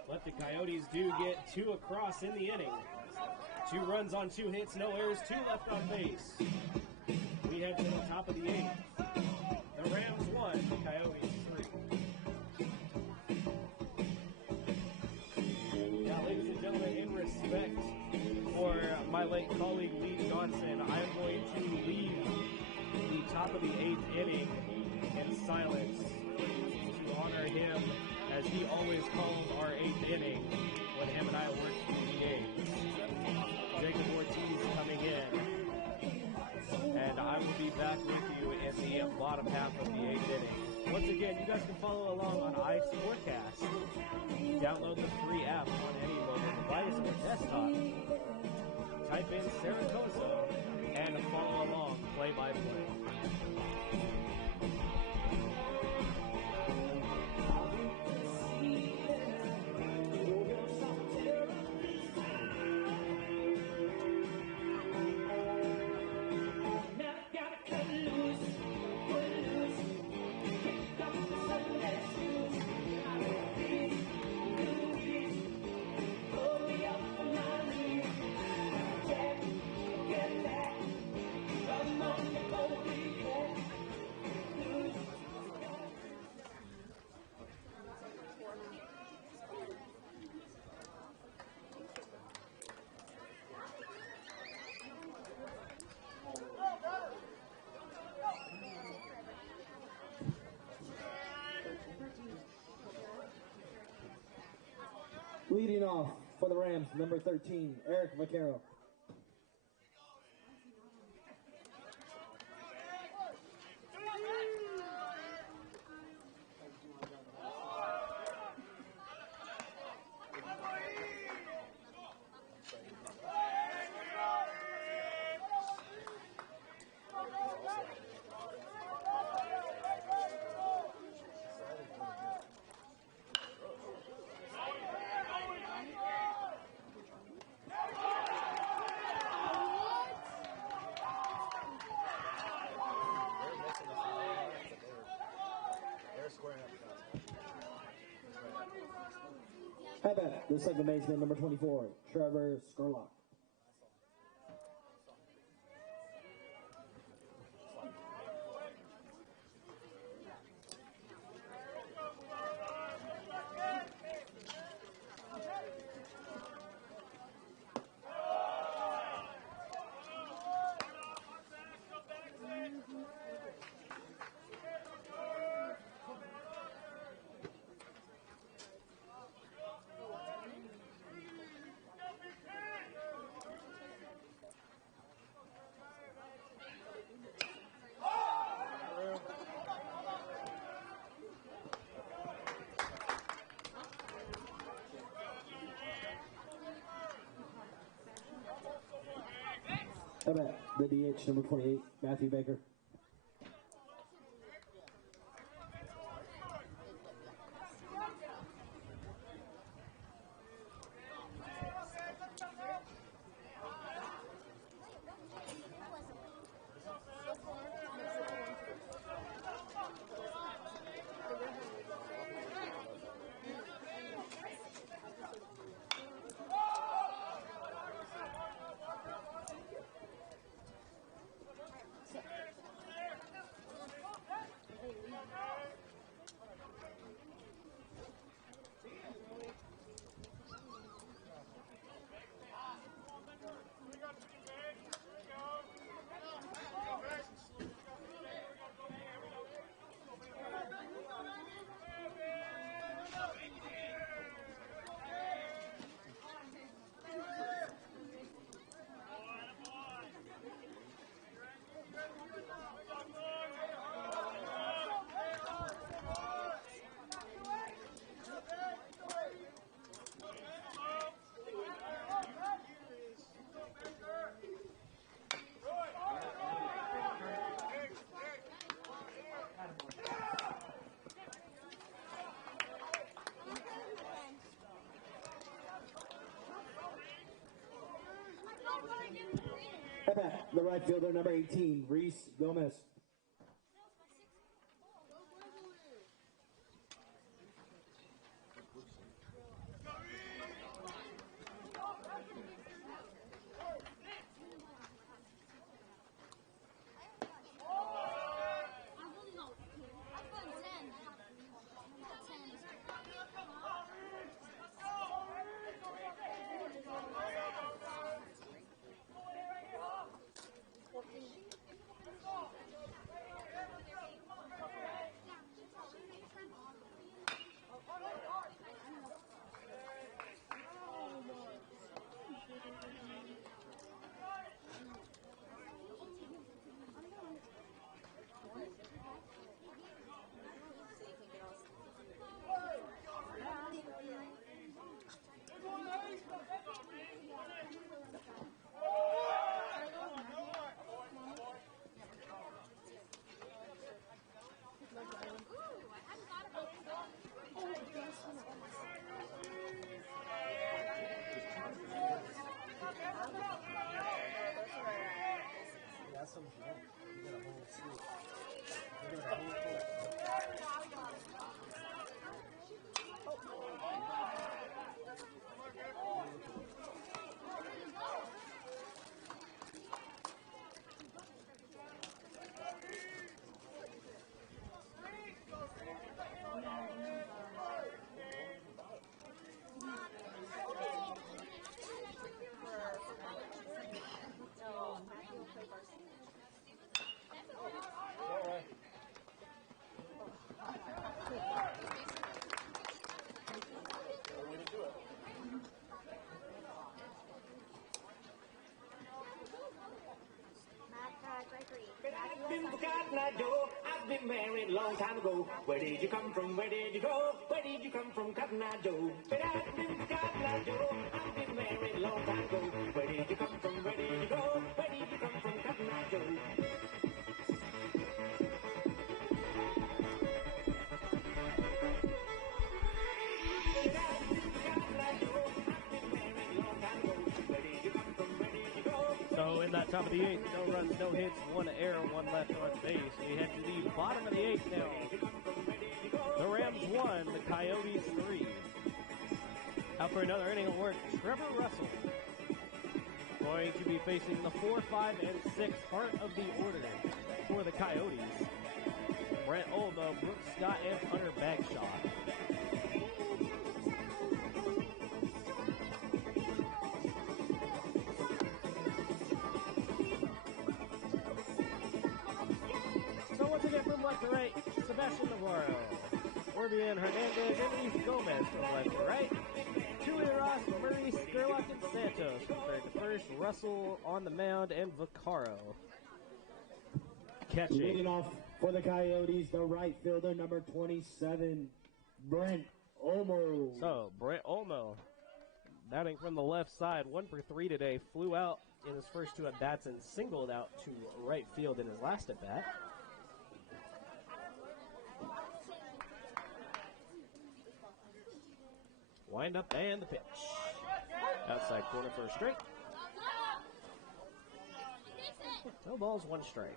But the Coyotes do get 2 across in the inning. 2 runs on 2 hits, no errors, 2 left on base. We head to the top of the 8th. The Rams 1, the Coyotes 3. Now, ladies and gentlemen, in respect for my late colleague Lee Johnson, I am going to leave the top of the 8th inning in silence to honor him as he always called our 8th inning when him and I worked in the games. Jacob Ortiz coming in, and I will be back with you in the bottom half of the 8th inning. Once again, you guys can follow along on iScorecast. Download the free app on any mobile device or desktop. Type in Saracoso and follow along play-by-play. Leading off for the Rams, number 13, Eric Vaquero. At bat, the second baseman, number 24, Trevor Skurlock. How about the DH, number 28, Matthew Baker? The right fielder, number 18, Reese Gomez. I've been married a long time ago. Where did you come from? Where did you go? Where did you come from, Cotton Eye Joe? But I've been Cotton Eye Joe. I've been married a long time ago. Where did you come from? Where did you go? Where did you come from, Cotton Eye Joe? So in that top of the eighth, no runs, no hits, one error, one left on base. We head to the bottom of the eighth now. The Rams 1, the Coyotes 3. Out for another inning of work, Trevor Russell. Going to be facing the 4, 5, and 6 part of the order for the Coyotes. Brent Olmo, Brooks Scott, and Hunter Bagshaw. So once again from left to right, Sebastian Navarro, Orbian Hernandez, and Reese Gomez from left to right. Chewy Ross, Murray, Skurlock, and Santos from third to first. Russell on the mound, and Vaccaro catching. Leading off for the Coyotes, the right fielder, number 27, Brent Olmo. So Brent Olmo Batting from the left side, 1 for 3 today. Flew out in his first 2 at-bats and singled out to right field in his last at-bat. Wind up and the pitch. Outside corner for a strike. No balls, 1 strike.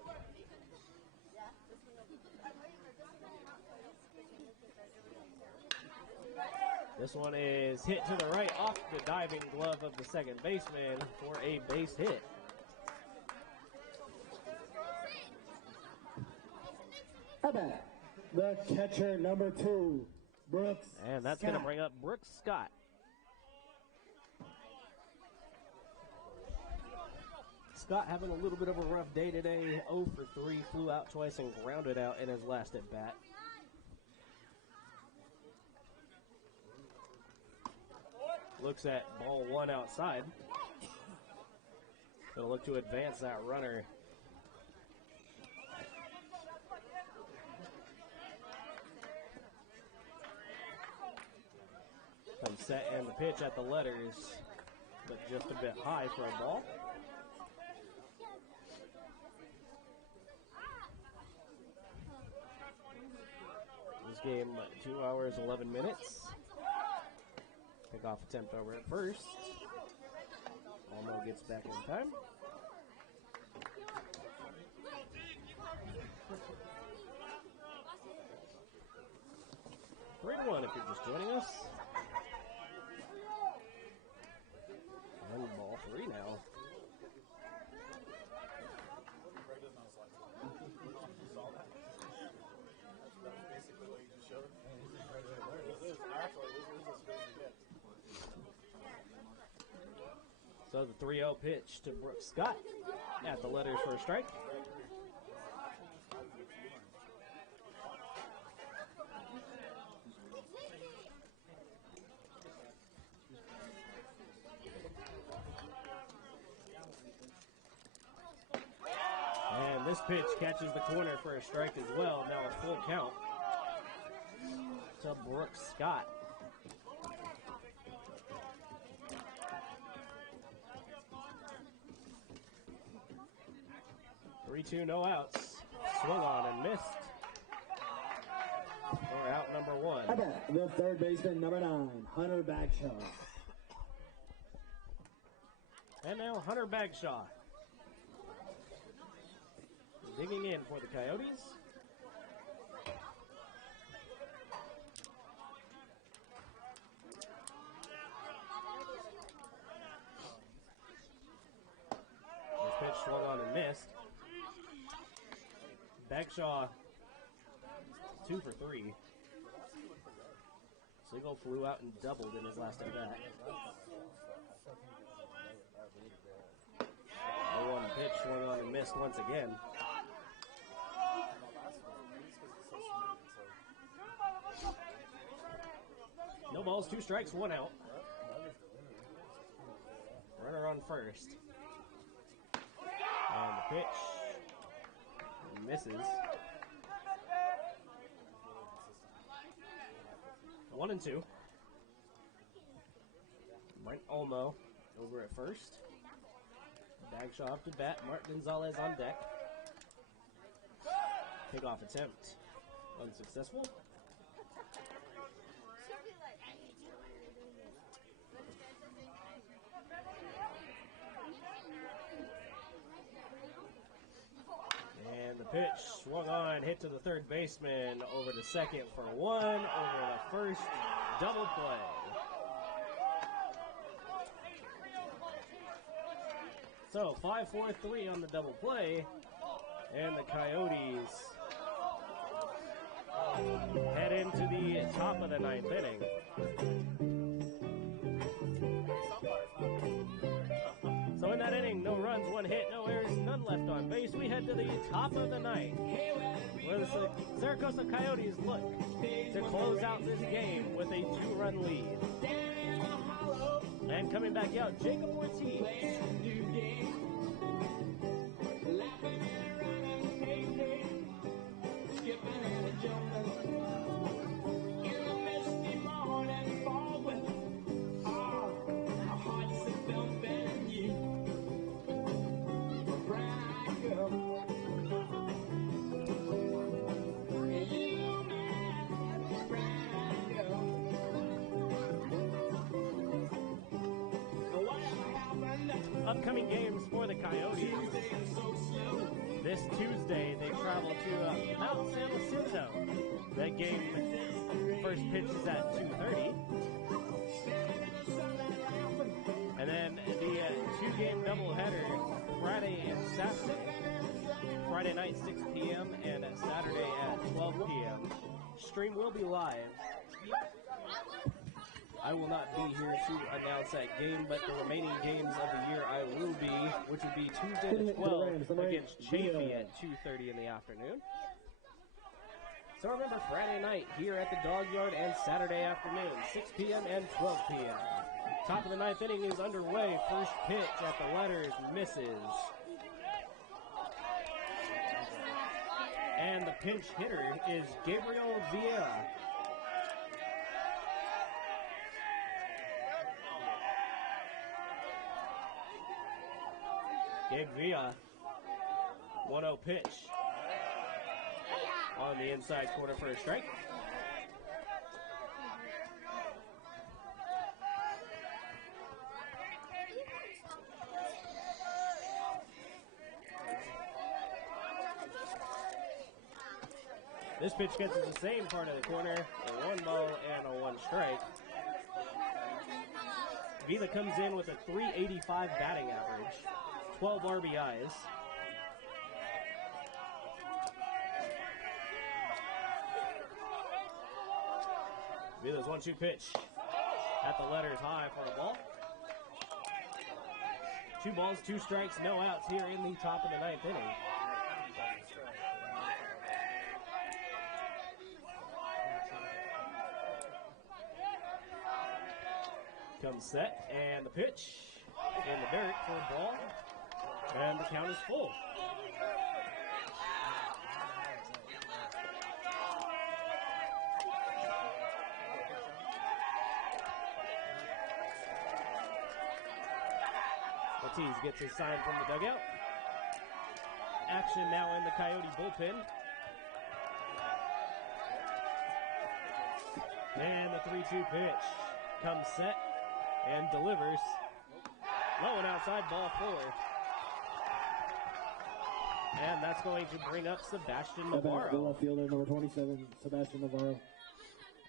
This one is hit to the right off the diving glove of the second baseman for a base hit. How about the catcher number 2, Brooks And that's going to bring up Brooks Scott. Scott having a little bit of a rough day today. 0 for 3, flew out twice and grounded out in his last at bat. Looks at ball 1 outside. Gonna look to advance that runner. Comes set and the pitch at the letters, but just a bit high for a ball. This game, 2 hours, 11 minutes. Pickoff attempt over at first. Almo gets back in time. Three to 1 if you're just joining us. And ball 3 now. So the 3-0 pitch to Brooks Scott at the letters for a strike. And this pitch catches the corner for a strike as well. Now a full count to Brooks Scott. 3-2, no outs. Swung on and missed. For out number 1. How about the third baseman, number 9, Hunter Bagshaw. And now Hunter Bagshaw digging in for the Coyotes. This pitch swung on and missed. Bagshaw, 2 for 3. Siegel flew out and doubled in his last at bat. The 1 pitch swung on and missed once again. No balls, 2 strikes, 1 out. Runner on first. And the pitch misses. 1-2. Mike Olmo over at first. Bagshaw up to bat. Mark Gonzalez on deck. Pickoff attempt unsuccessful. And the pitch swung on, hit to the third baseman, over to second for 1, over to first, double play. So 5-4-3 on the double play, and the Coyotes head into the top of the 9th inning. So in that inning, no runs, 1 hit, no errors, none left on base. We head to the top of the 9th, where the Saracosta Coyotes look to close out this game with a 2-run lead. And coming back out, Jacob Ortiz. upcoming games for the Coyotes. This Tuesday, they travel to Mount San Jacinto. That game, first pitch is at 2:30. And then the two-game doubleheader, Friday and Saturday. Friday night, 6 p.m., and Saturday at 12 p.m. Stream will be live. I will not be here to announce that game, but the remaining games of the year I will be, which would be Tuesday the 12th against Chafee at 2:30 in the afternoon. So remember, Friday night here at the Dog Yard and Saturday afternoon, 6 p.m. and 12 p.m. Top of the ninth inning is underway. First pitch at the letters misses. And the pinch hitter is Gabriel Villa. Gabe Villa, 1-0 pitch on the inside corner for a strike. This pitch gets to the same part of the corner, a 1 ball and a 1 strike. Villa comes in with a .385 batting average, 12 RBIs. Villa's 1-2 pitch at the letters high for the ball. 2 balls, 2 strikes, no outs here in the top of the ninth inning. Comes set, and the pitch in the dirt for a ball, and the count is full. Ortiz gets his sign from the dugout. Action now in the Coyote bullpen. And the 3-2 pitch comes set and delivers. Low and outside, ball 4. And that's going to bring up Sebastian Navarro. The left fielder, number 27, Sebastian Navarro.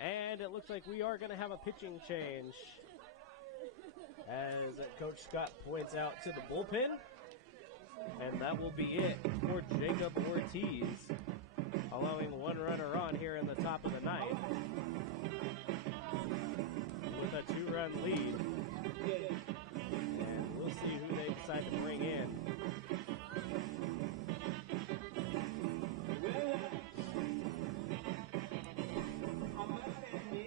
And it looks like we are going to have a pitching change, as Coach Scott points out to the bullpen. And that will be it for Jacob Ortiz, allowing 1 runner on here in the top of the ninth with a 2-run lead. And we'll see who they decide to bring in.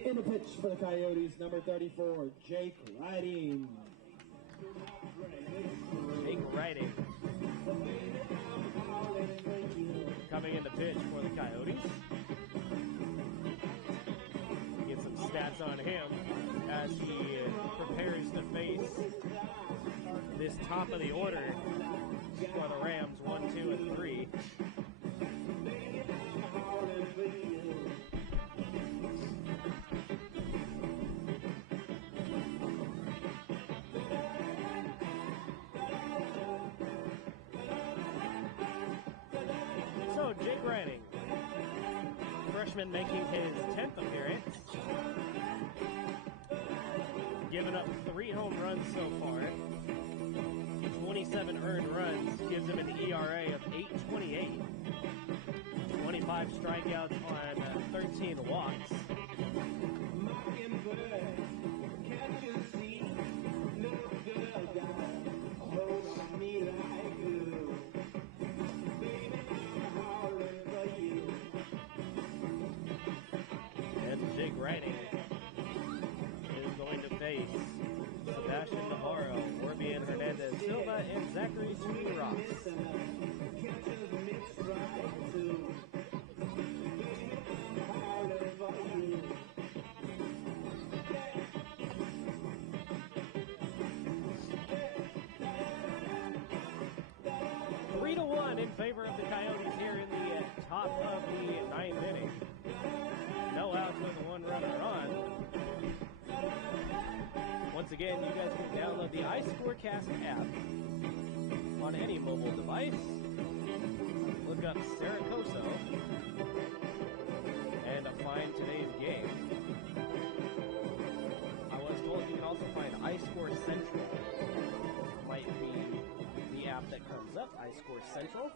In the pitch for the Coyotes, number 34, Jake Riding. Jake Riding coming in the pitch for the Coyotes. Get some stats on him as he prepares to face this top of the order for the Rams, 1, 2, and 3. So Jake Riding, freshman, making his 10th appearance. Given up 3 home runs so far. 27 earned runs gives him an ERA of 8.28. 25 strikeouts on 13 walks. And Jake Riding is going to face Sebastian Navarro, Orbian Hernandez Silva, and Zachary Sweeney Ross. 3-1 in favor of the Coyotes here in the top of the ninth inning. No outs with 1 runner on. Once again, you guys can download the iScorecast app on any mobile device. Look up Sarah Coso and find today's game. I was told you can also find iScore Central. Might be the app that comes up, iScore Central.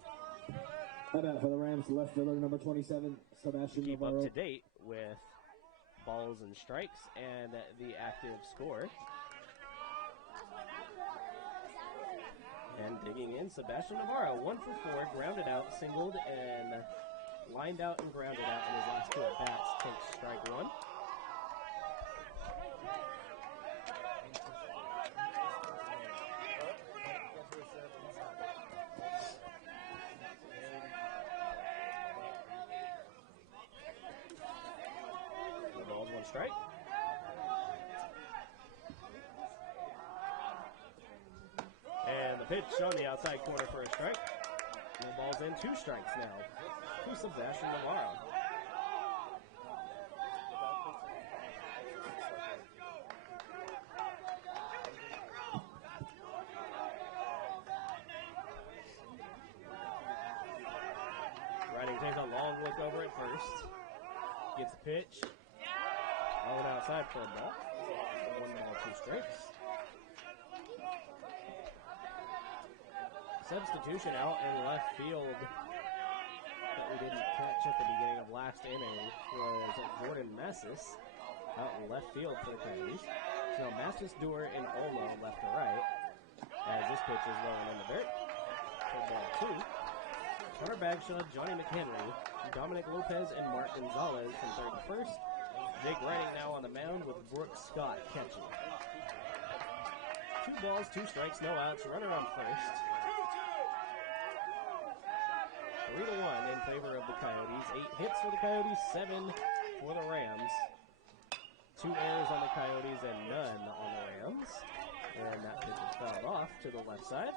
How about for the Rams, left fielder number 27, Sebastian Keep Navarro. up to date with balls and strikes and the active score. And digging in, Sebastian Navarro, 1 for 4, grounded out, singled, and lined out and grounded out in his last 2 at-bats. Takes strike 1. Ball, 1 strike. And the pitch on the outside corner for a strike. And the ball's in, 2 strikes now to Sebastian Navarro. Riding takes a long look over at first. Gets the pitch. Going outside for a ball. 1 ball, 2 strikes. Substitution out in left field that we didn't catch at the beginning of last inning was Jordan Massis out in left field for the Coyotes. So Massis, Dewar, and Olmo left to right as this pitch is low and in the dirt. For ball 2. Hunter Bagshaw, Johnny McHenry, Dominic Lopez, and Mark Gonzalez from third to first. Jake Writing now on the mound with Brooks Scott catching. 2 balls, 2 strikes, no outs, runner on first. 3-1 in favor of the Coyotes. 8 hits for the Coyotes, 7 for the Rams. 2 errors on the Coyotes and none on the Rams. And that pitch is fouled off to the left side.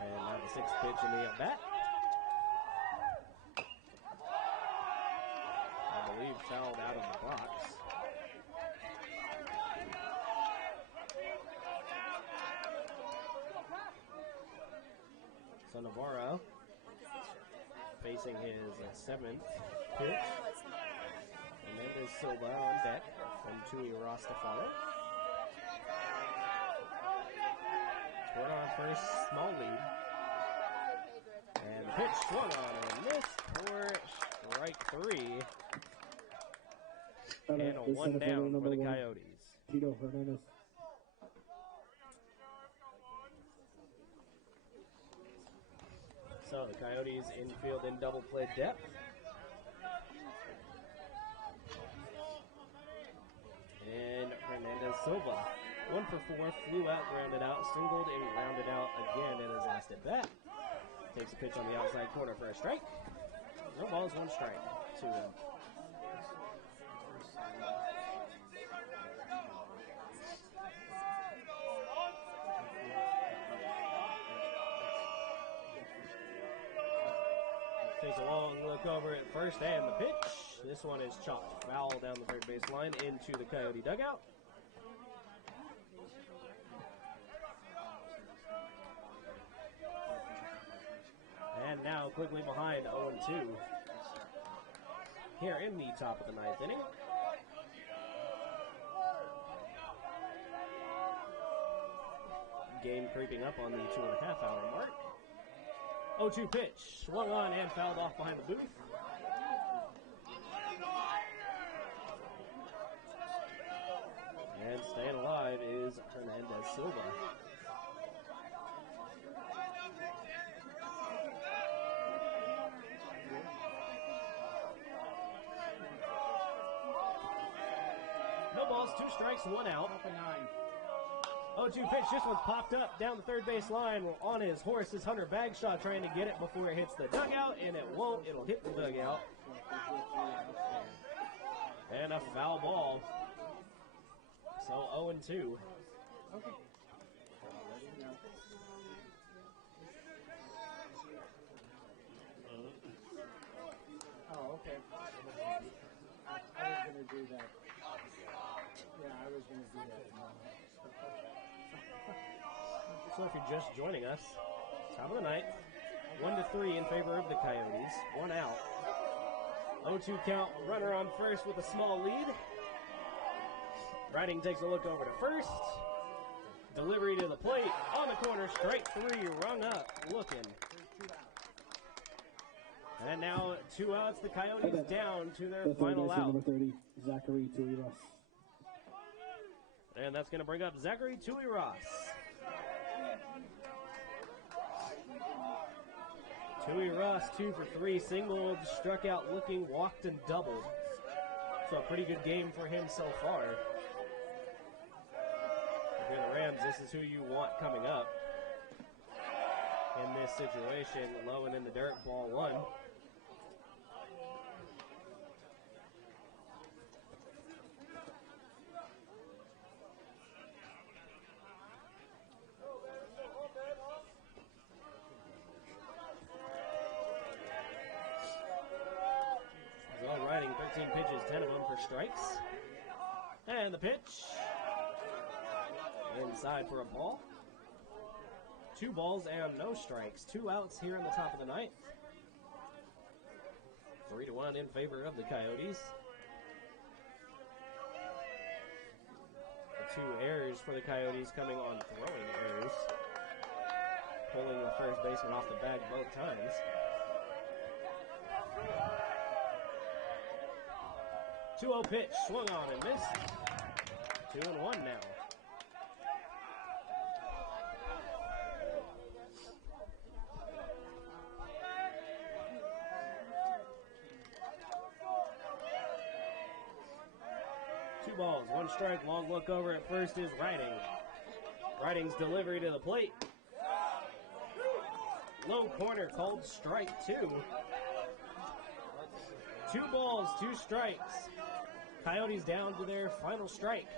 And now the 6th pitch in the at-bat. I believe fouled out of the box. So Navarro facing his 7th pitch. Hernandez Silva on deck from Tui Rastafari. Scored on first, small lead. And the pitch swung on and missed for strike 3. And a 1 down for the Coyotes. Tito Hernandez. So the Coyotes infield in double play depth. And Hernandez Silva, 1 for 4, flew out, grounded out, singled, and grounded out again in his last at bat. Takes a pitch on the outside corner for a strike. No balls, 1 strike. 2-1. Takes a long look over at first and the pitch. This one is chopped foul down the third base line into the Coyote dugout. And now quickly behind 0-2 here in the top of the 9th inning. Game creeping up on the 2.5 hour mark. 0-2 pitch, swung on and fouled off behind the booth. And staying alive is Hernandez Silva. No balls, 2 strikes, 1 out. 0-2 pitch, this one's popped up down the third base line. On his horse is Hunter Bagshaw trying to get it before it hits the dugout, and it won't. It'll hit the dugout. And a foul ball. So 0-2. Okay. I was gonna do that. Yeah, I was gonna do that. So if you're just joining us, top of the ninth, 1-3 in favor of the Coyotes. One out. 0-2 count. Runner on first with a small lead. Riding takes a look over to first. Delivery to the plate. On the corner. Strike three. Rung up. Looking. And now 2 outs. The Coyotes down to their final out. Number 30, Zachary Tui-Ross. And that's going to bring up Zachary Tui-Ross. Tui-Ross 2 for 3, singled, struck out looking, walked, and doubled. So a pretty good game for him so far. If you're the Rams, this is who you want coming up in this situation. Low and in the dirt, ball one. Riding 13 pitches, 10 of them for strikes. And the pitch. Inside for a ball. 2 balls and no strikes. 2 outs here in the top of the ninth. 3-1 in favor of the Coyotes. The 2 errors for the Coyotes coming on throwing errors. Pulling the first baseman off the bag both times. 2-0 pitch, swung on and missed. 2-1 now. Two balls, 1 strike, long look over at first is Riding. Riding's delivery to the plate. Low corner called strike 2. 2 balls, 2 strikes. Coyotes down to their final strike.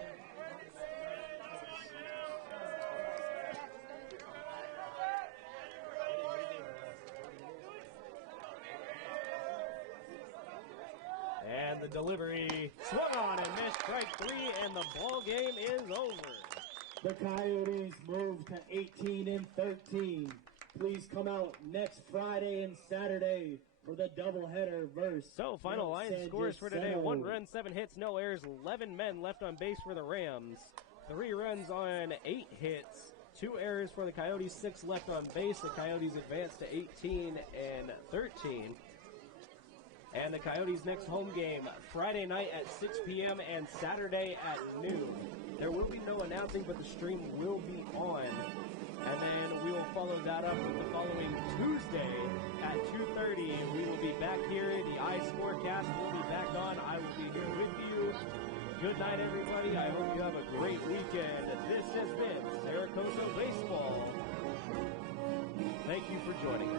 And the delivery swung on and missed, strike 3, and the ball game is over. The Coyotes move to 18-13. Please come out next Friday and Saturday for the doubleheader versus. So, final line scores for today: 1 run, 7 hits, no errors, 11 men left on base for the Rams, 3 runs on 8 hits, 2 errors for the Coyotes, 6 left on base. The Coyotes advance to 18-13. And the Coyotes' next home game, Friday night at 6 p.m. and Saturday at noon. There will be no announcing, but the stream will be on. And then we will follow that up with the following Tuesday at 2:30. We will be back here. The Ice Forecast will be back on. I will be here with you. Good night, everybody. I hope you have a great weekend. This has been Coso Baseball. Thank you for joining us.